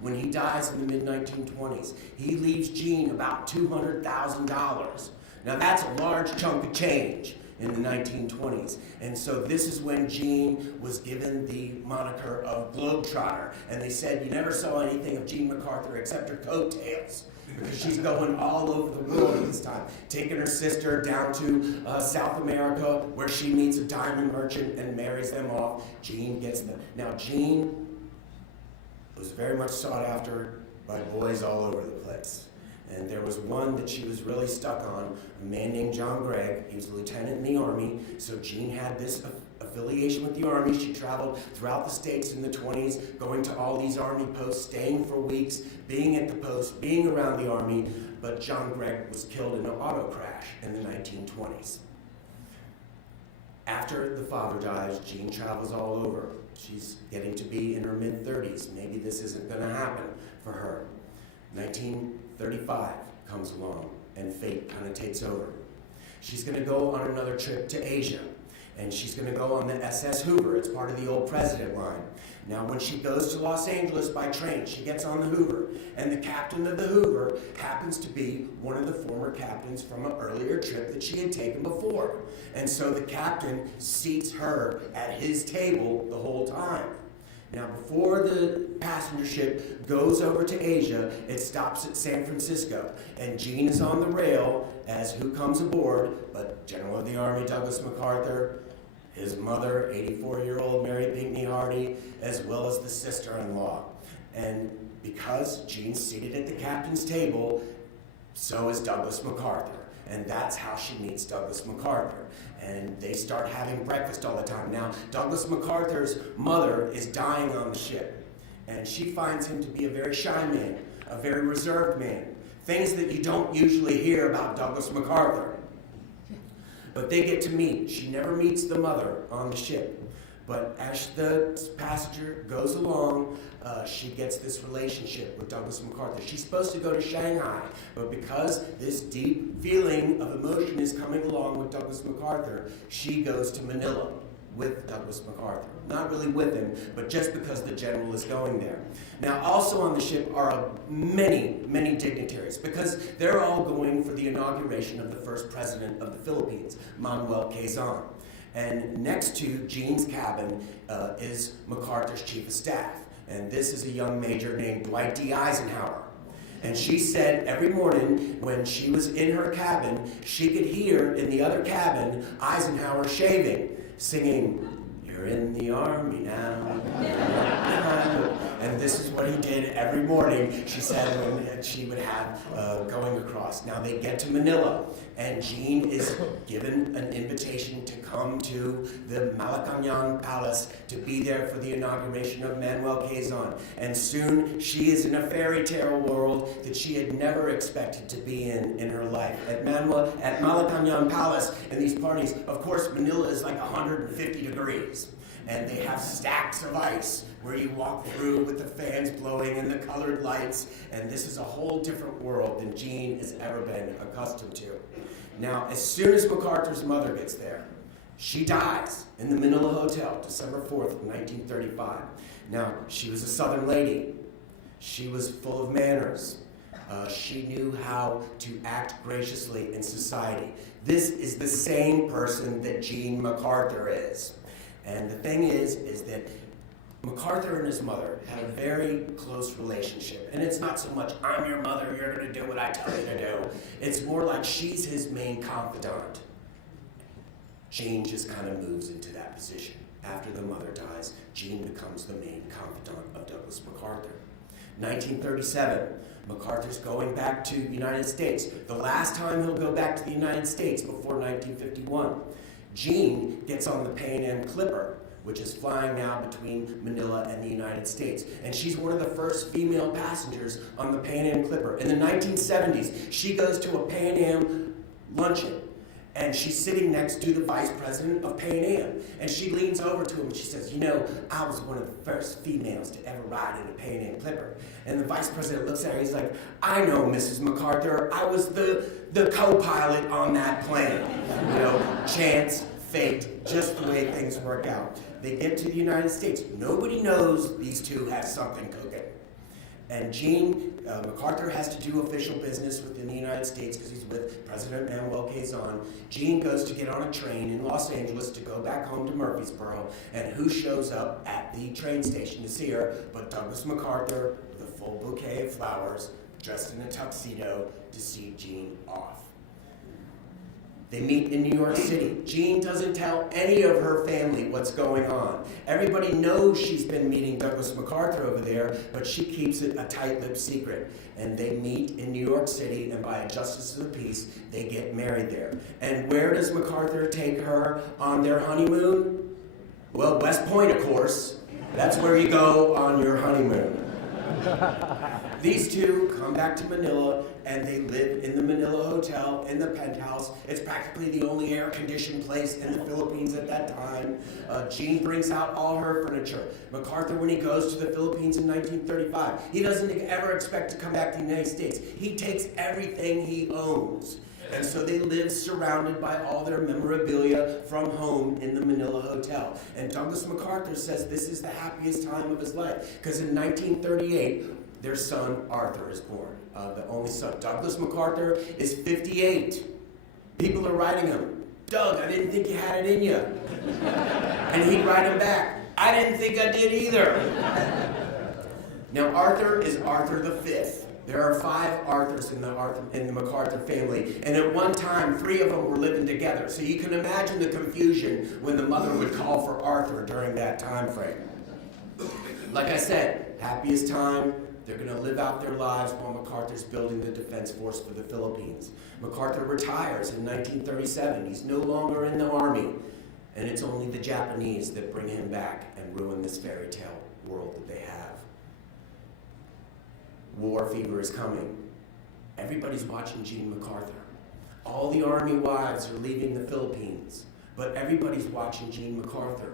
When he dies in the mid-1920s, he leaves Jean about $200,000. Now that's a large chunk of change in the 1920s. And so this is when Jean was given the moniker of Globetrotter. And they said you never saw anything of Jean MacArthur except her coattails, because she's going all over the world at this time, taking her sister down to South America, where she meets a diamond merchant and marries them off. Jean gets them. Now Jean was very much sought after by boys all over the place. And there was one that she was really stuck on, a man named John Gregg. He was a lieutenant in the Army, so Jean had this affiliation with the Army. She traveled throughout the states in the 20s, going to all these Army posts, staying for weeks, being at the post, being around the Army, but John Gregg was killed in an auto crash in the 1920s. After the father dies, Jean travels all over. She's getting to be in her mid-30s. Maybe this isn't going to happen for her. 1935 comes along, and fate kind of takes over. She's going to go on another trip to Asia, and she's going to go on the SS Hoover. It's part of the old President line. Now, when she goes to Los Angeles by train, she gets on the Hoover, and the captain of the Hoover happens to be one of the former captains from an earlier trip that she had taken before. And so the captain seats her at his table the whole time. Now, before the passenger ship goes over to Asia, it stops at San Francisco, and Jean is on the rail as who comes aboard, but General of the Army Douglas MacArthur, his mother, 84-year-old Mary Pinckney Hardy, as well as the sister-in-law. And because Jean's seated at the captain's table, so is Douglas MacArthur. And that's how she meets Douglas MacArthur. And they start having breakfast all the time. Now, Douglas MacArthur's mother is dying on the ship. And she finds him to be a very shy man, a very reserved man. Things that you don't usually hear about Douglas MacArthur. But they get to meet. She never meets the mother on the ship. But as the passenger goes along, she gets this relationship with Douglas MacArthur. She's supposed to go to Shanghai, but because this deep feeling of emotion is coming along with Douglas MacArthur, she goes to Manila with Douglas MacArthur. Not really with him, but just because the general is going there. Now, also on the ship are many, many dignitaries, because they're all going for the inauguration of the first president of the Philippines, Manuel Quezon. And next to Jean's cabin is MacArthur's chief of staff. And this is a young major named Dwight D. Eisenhower. And she said every morning when she was in her cabin, she could hear in the other cabin Eisenhower shaving, singing, "You're in the Army now." And this is what he did every morning, she said, when she would have going across. Now they get to Manila, and Jean is given an invitation to come to the Malacañang Palace to be there for the inauguration of Manuel Quezon. And soon she is in a fairy tale world that she had never expected to be in her life. At Malacañang Palace, in these parties, of course, Manila is like 150 degrees. And they have stacks of ice where you walk through with the fans blowing and the colored lights. And this is a whole different world than Jean has ever been accustomed to. Now, as soon as MacArthur's mother gets there, she dies in the Manila Hotel, December 4th, 1935. Now, she was a Southern lady. She was full of manners. She knew how to act graciously in society. This is the same person that Jean MacArthur is. And the thing is that MacArthur and his mother had a very close relationship. And it's not so much, I'm your mother, you're gonna do what I tell you to do. It's more like she's his main confidant. Jean just kind of moves into that position. After the mother dies, Jean becomes the main confidant of Douglas MacArthur. 1937, MacArthur's going back to the United States. The last time he'll go back to the United States before 1951. Jean gets on the Pan Am Clipper, which is flying now between Manila and the United States. And she's one of the first female passengers on the Pan Am Clipper. In the 1970s, she goes to a Pan Am luncheon, and she's sitting next to the vice president of Pan Am. And she leans over to him and she says, you know, I was one of the first females to ever ride in a Pan Am Clipper. And the vice president looks at her, he's like, I know, Mrs. MacArthur, I was the co-pilot on that plane. You know, chance, fate, just the way things work out. They get to the United States. Nobody knows these two have something cooking. And Jean MacArthur has to do official business within the United States because he's with President Manuel Quezon. Jean goes to get on a train in Los Angeles to go back home to Murfreesboro, and who shows up at the train station to see her but Douglas MacArthur with a full bouquet of flowers, dressed in a tuxedo to see Jean off. They meet in New York City. Jean doesn't tell any of her family what's going on. Everybody knows she's been meeting Douglas MacArthur over there, but she keeps it a tight-lipped secret. And they meet in New York City, and by a justice of the peace, they get married there. And where does MacArthur take her on their honeymoon? Well, West Point, of course. That's where you go on your honeymoon. These two come back to Manila, and they live in the Manila Hotel in the penthouse. It's practically the only air-conditioned place in the Philippines at that time. Jean brings out all her furniture. MacArthur, when he goes to the Philippines in 1935, he doesn't ever expect to come back to the United States. He takes everything he owns. And so they live surrounded by all their memorabilia from home in the Manila Hotel. And Douglas MacArthur says this is the happiest time of his life, because in 1938, their son Arthur is born, the only son. Douglas MacArthur is 58. People are writing him, Doug, I didn't think you had it in you. And he'd write him back, I didn't think I did either. Now Arthur is Arthur V. There are 5 Arthurs in the MacArthur family, and at one time, 3 of them were living together. So you can imagine the confusion when the mother would call for Arthur during that time frame. Like I said, happiest time, they're going to live out their lives while MacArthur's building the defense force for the Philippines. MacArthur retires in 1937. He's no longer in the army, and it's only the Japanese that bring him back and ruin this fairy tale world that they have. War fever is coming. Everybody's watching Jean MacArthur. All the army wives are leaving the Philippines, but everybody's watching Jean MacArthur.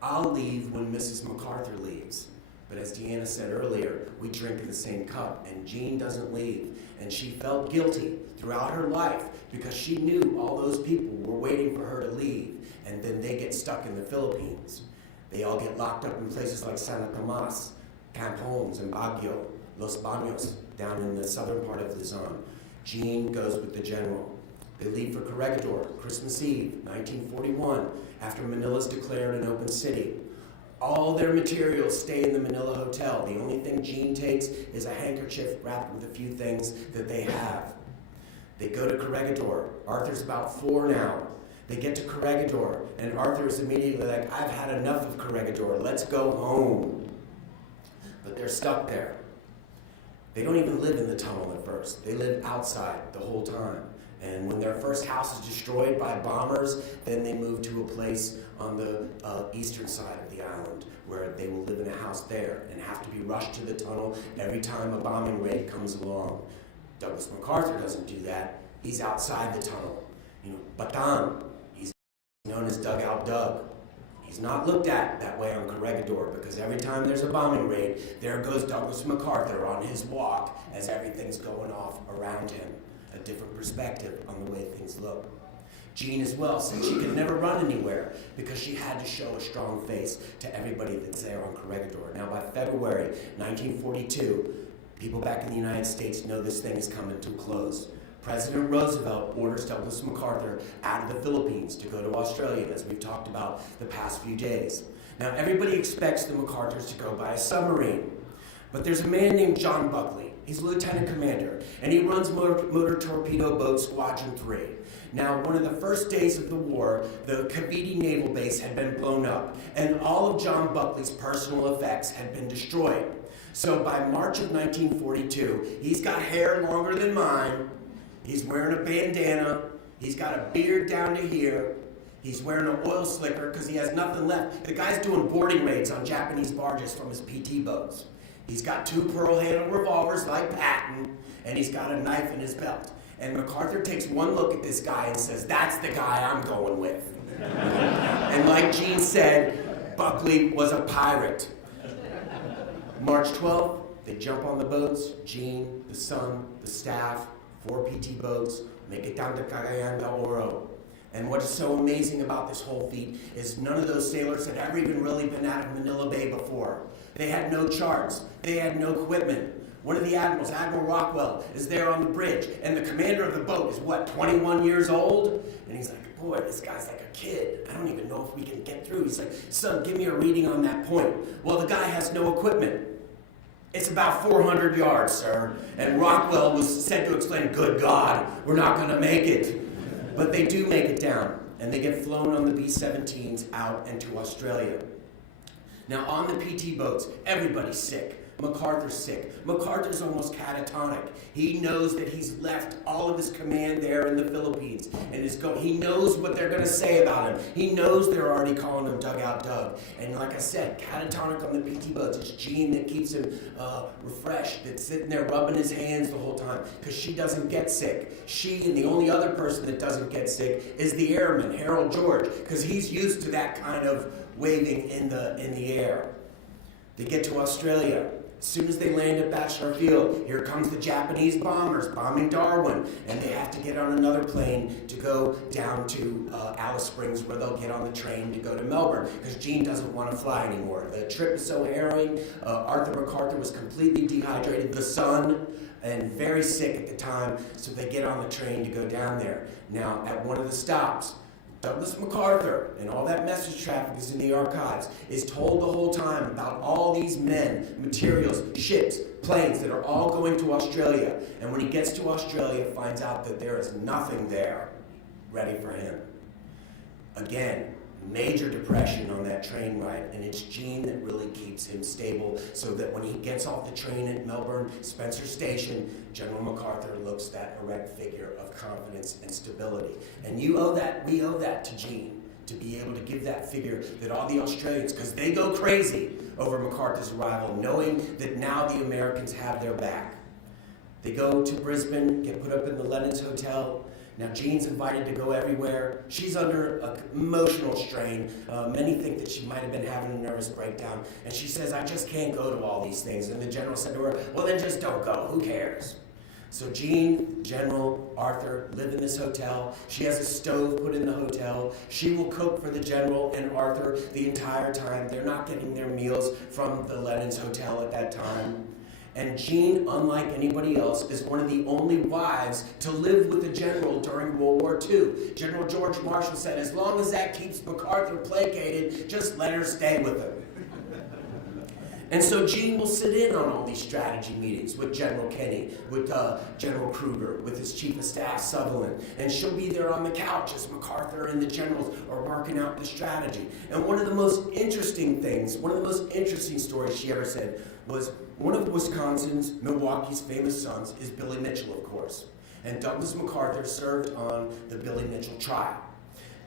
I'll leave when Mrs. MacArthur leaves. But as Deanna said earlier, we drink in the same cup, and Jean doesn't leave. And she felt guilty throughout her life because she knew all those people were waiting for her to leave, and then they get stuck in the Philippines. They all get locked up in places like San Tomas, Camp Holmes, and Baguio, Los Baños, down in the southern part of Luzon. Jean goes with the general. They leave for Corregidor, Christmas Eve, 1941, after Manila's declared an open city. All their materials stay in the Manila Hotel. The only thing Jean takes is a handkerchief wrapped with a few things that they have. They go to Corregidor. Arthur's about 4 now. They get to Corregidor, and Arthur is immediately like, I've had enough of Corregidor. Let's go home. But they're stuck there. They don't even live in the tunnel at first. They live outside the whole time. And when their first house is destroyed by bombers, then they move to a place on the eastern side of the island where they will live in a house there and have to be rushed to the tunnel every time a bombing raid comes along. Douglas MacArthur doesn't do that. He's outside the tunnel. You know, Batan, he's known as Dugout Doug. He's not looked at that way on Corregidor because every time there's a bombing raid, there goes Douglas MacArthur on his walk as everything's going off around him. A different perspective on the way things look. Jean as well said she could never run anywhere because she had to show a strong face to everybody that's there on Corregidor. Now by February 1942, People back in the United States know this thing is coming to a close. President Roosevelt orders Douglas MacArthur out of the Philippines to go to Australia, as we've talked about the past few days. Now, everybody expects the MacArthurs to go by a submarine, but there's a man named John Buckley. He's a lieutenant commander, and he runs motor torpedo boat Squadron 3. Now, one of the first days of the war, the Cavite Naval Base had been blown up, and all of John Buckley's personal effects had been destroyed. So by March of 1942, he's got hair longer than mine, he's wearing a bandana, he's got a beard down to here, he's wearing an oil slicker because he has nothing left. The guy's doing boarding raids on Japanese barges from his PT boats. He's got 2 pearl-handled revolvers like Patton, and he's got a knife in his belt. And MacArthur takes one look at this guy and says, "That's the guy I'm going with." And like Gene said, Buckley was a pirate. March 12th, they jump on the boats. Gene, the son, the staff, 4 PT boats, make it down to Cagayan de Oro. And what is so amazing about this whole feat is none of those sailors had ever even really been out of Manila Bay before. They had no charts. They had no equipment. One of the admirals, Admiral Rockwell, is there on the bridge, and the commander of the boat is, 21 years old? And he's like, "Boy, this guy's like a kid. I don't even know if we can get through." He's like, "Son, give me a reading on that point." Well, the guy has no equipment. "It's about 400 yards, sir." And Rockwell was said to explain, "Good God, we're not going to make it." But they do make it down, and they get flown on the B-17s out into Australia. Now, on the PT boats, everybody's sick. MacArthur's sick. MacArthur's almost catatonic. He knows that he's left all of his command there in the Philippines, and he knows what they're going to say about him. He knows they're already calling him Dugout Doug. And like I said, catatonic on the PT boats. It's Jean that keeps him refreshed, that's sitting there rubbing his hands the whole time, because she doesn't get sick. She and the only other person that doesn't get sick is the airman, Harold George, because he's used to that kind of waving in the air. They get to Australia. As soon as they land at Bachelor Field, here comes the Japanese bombers bombing Darwin, and they have to get on another plane to go down to Alice Springs, where they'll get on the train to go to Melbourne, because Gene doesn't want to fly anymore. The trip is so harrowing. Arthur MacArthur was completely dehydrated, the son, and very sick at the time, so they get on the train to go down there. Now, at one of the stops, Douglas MacArthur, and all that message traffic is in the archives, is told the whole time about all these men, materials, ships, planes that are all going to Australia. And when he gets to Australia, finds out that there is nothing there ready for him. Again, major depression on that train ride, and it's Gene that really keeps him stable, so that when he gets off the train at Melbourne Spencer Station, General MacArthur looks that erect figure of confidence and stability. And we owe that to Gene, to be able to give that figure that all the Australians, because they go crazy over MacArthur's arrival, knowing that now the Americans have their back. They go to Brisbane, get put up in the Lennon's Hotel. Now, Jean's invited to go everywhere. She's under an emotional strain. Many think that she might have been having a nervous breakdown. And she says, "I just can't go to all these things." And the general said to her, "Well, then just don't go. Who cares?" So Jean, General, Arthur live in this hotel. She has a stove put in the hotel. She will cook for the general and Arthur the entire time. They're not getting their meals from the Lennon's Hotel at that time. And Jean, unlike anybody else, is one of the only wives to live with the general during World War II. General George Marshall said, "As long as that keeps MacArthur placated, just let her stay with him." And so Jean will sit in on all these strategy meetings with General Kenny, with General Kruger, with his chief of staff, Sutherland. And she'll be there on the couch as MacArthur and the generals are working out the strategy. And one of the most interesting stories she ever said was, one of Wisconsin's, Milwaukee's famous sons is Billy Mitchell, of course. And Douglas MacArthur served on the Billy Mitchell trial.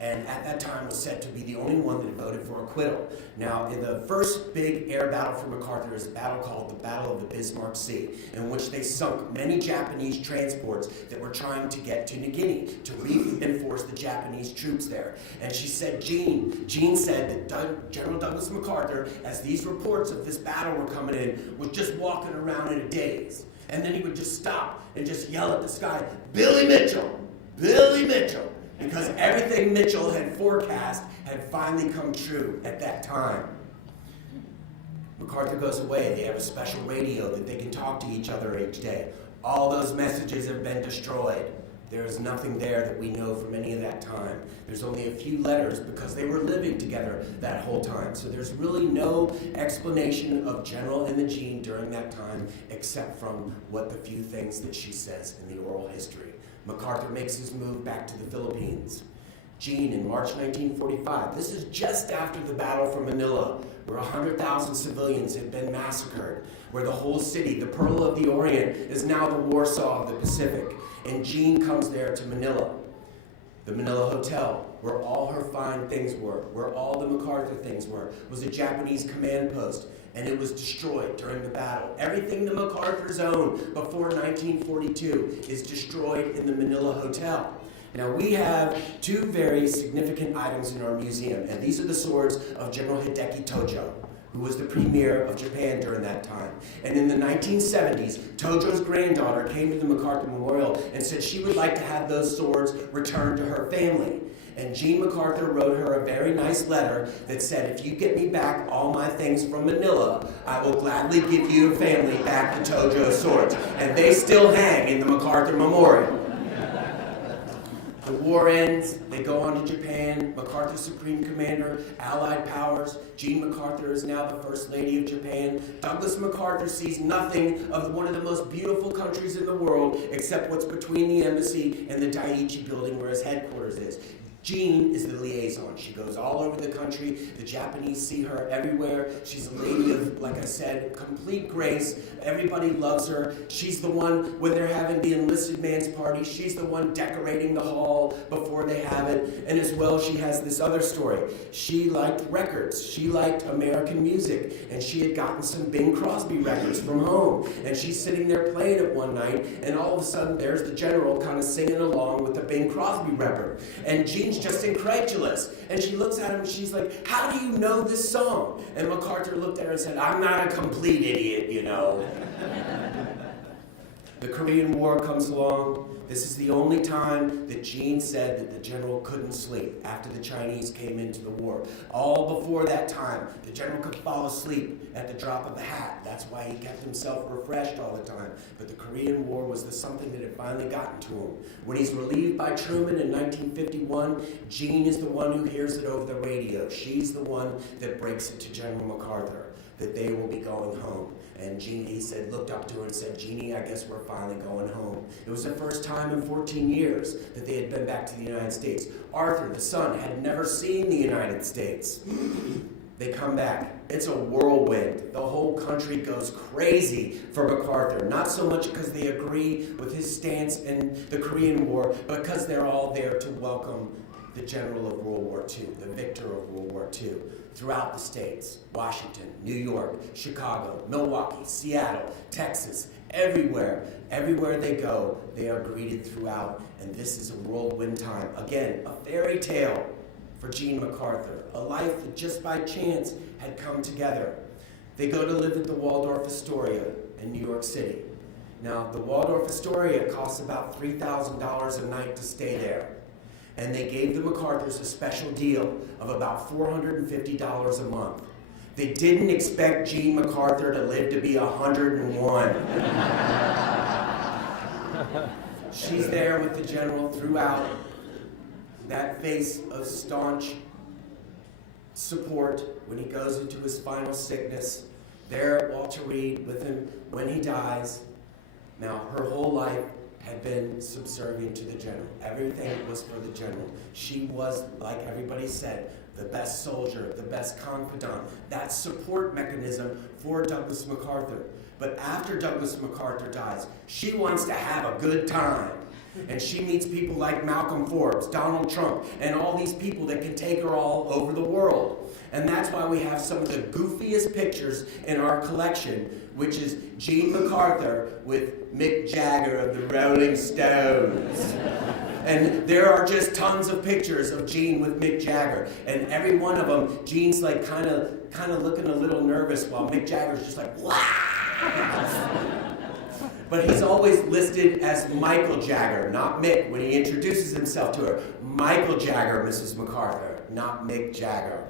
And at that time was said to be the only one that voted for acquittal. Now, in the first big air battle for MacArthur is a battle called the Battle of the Bismarck Sea, in which they sunk many Japanese transports that were trying to get to New Guinea to reinforce the Japanese troops there. And she said, Jean said that General Douglas MacArthur, as these reports of this battle were coming in, was just walking around in a daze. And then he would just stop and just yell at the sky, "Billy Mitchell! Billy Mitchell!" Because everything Mitchell had forecast had finally come true at that time. MacArthur goes away. They have a special radio that they can talk to each other each day. All those messages have been destroyed. There is nothing there that we know from any of that time. There's only a few letters because they were living together that whole time. So there's really no explanation of General Imogene during that time except from what the few things that she says in the oral history. MacArthur makes his move back to the Philippines. Jean, in March 1945, this is just after the battle for Manila, where 100,000 civilians had been massacred, where the whole city, the Pearl of the Orient, is now the Warsaw of the Pacific. And Jean comes there to Manila, the Manila Hotel, where all her fine things were, where all the MacArthur things were, was a Japanese command post, and it was destroyed during the battle. Everything the MacArthurs owned before 1942 is destroyed in the Manila Hotel. Now, we have two very significant items in our museum, and these are the swords of General Hideki Tojo, who was the premier of Japan during that time. And in the 1970s, Tojo's granddaughter came to the MacArthur Memorial and said she would like to have those swords returned to her family. And Jean MacArthur wrote her a very nice letter that said, if you get me back all my things from Manila, I will gladly give you a family back the Tojo swords. And they still hang in the MacArthur Memorial. The war ends, they go on to Japan, MacArthur Supreme Commander, Allied powers, Jean MacArthur is now the First Lady of Japan. Douglas MacArthur sees nothing of one of the most beautiful countries in the world except what's between the embassy and the Daiichi building where his headquarters is. Jean is the liaison. She goes all over the country. The Japanese see her everywhere. She's a lady of, like I said, complete grace. Everybody loves her. She's the one, when they're having the enlisted man's party, she's the one decorating the hall before they have it. And as well, she has this other story. She liked records. She liked American music. And she had gotten some Bing Crosby records from home. And she's sitting there playing it one night, and all of a sudden, there's the general kind of singing along with the Bing Crosby record. And Jean's just incredulous. And she looks at him and she's like, how do you know this song? And MacArthur looked at her and said, I'm not a complete idiot, you know. The Korean War comes along. This is the only time that Jean said that the general couldn't sleep after the Chinese came into the war. All before that time, the general could fall asleep at the drop of a hat. That's why he kept himself refreshed all the time. But the Korean War was something that had finally gotten to him. When he's relieved by Truman in 1951, Jean is the one who hears it over the radio. She's the one that breaks it to General MacArthur that they will be going home. And Jeannie looked up to her and said, Jeannie, I guess we're finally going home. It was the first time in 14 years that they had been back to the United States. Arthur, the son, had never seen the United States. They come back. It's a whirlwind. The whole country goes crazy for MacArthur. Not so much because they agree with his stance in the Korean War, but because they're all there to welcome the general of World War II, the victor of World War II, throughout the states, Washington, New York, Chicago, Milwaukee, Seattle, Texas, everywhere. Everywhere they go, they are greeted throughout, and this is a whirlwind time. Again, a fairy tale for Jean MacArthur, a life that just by chance had come together. They go to live at the Waldorf Astoria in New York City. Now, the Waldorf Astoria costs about $3,000 a night to stay there. And they gave the MacArthurs a special deal of about $450 a month. They didn't expect Jean MacArthur to live to be 101. She's there with the general throughout, that face of staunch support when he goes into his final sickness. There at Walter Reed with him when he dies. Now, her whole life had been subservient to the general. Everything was for the general. She was, like everybody said, the best soldier, the best confidant, that support mechanism for Douglas MacArthur. But after Douglas MacArthur dies, she wants to have a good time. And she meets people like Malcolm Forbes, Donald Trump, and all these people that can take her all over the world. And that's why we have some of the goofiest pictures in our collection, which is Jean MacArthur with Mick Jagger of the Rolling Stones. And there are just tons of pictures of Jean with Mick Jagger. And every one of them, Jean's like kind of looking a little nervous while Mick Jagger's just like, wow! But he's always listed as Michael Jagger, not Mick, when he introduces himself to her. Michael Jagger, Mrs. MacArthur, not Mick Jagger.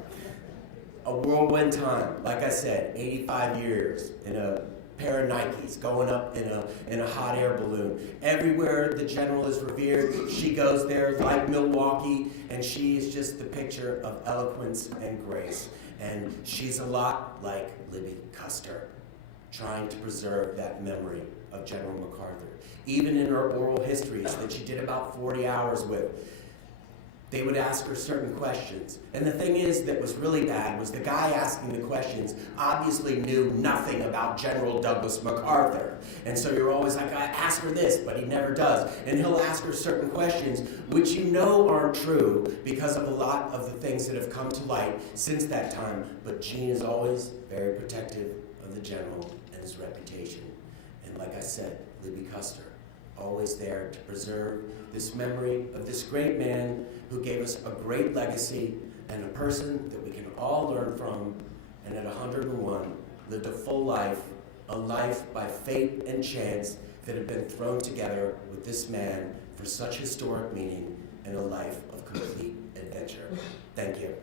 a whirlwind time. Like I said, 85 years in a pair of Nikes, going up in a hot air balloon. Everywhere the general is revered, she goes there, like Milwaukee, and she is just the picture of eloquence and grace. And she's a lot like Libby Custer, trying to preserve that memory of General MacArthur. Even in her oral histories that she did about 40 hours with, they would ask her certain questions. And the thing is that was really bad was the guy asking the questions obviously knew nothing about General Douglas MacArthur. And so you're always like, I ask her this, but he never does. And he'll ask her certain questions which you know aren't true because of a lot of the things that have come to light since that time. But Jean is always very protective of the general and his reputation. And like I said, Libby Custer, always there to preserve this memory of this great man who gave us a great legacy and a person that we can all learn from, and at 101 lived a full life, a life by fate and chance that had been thrown together with this man for such historic meaning and a life of complete adventure. Thank you.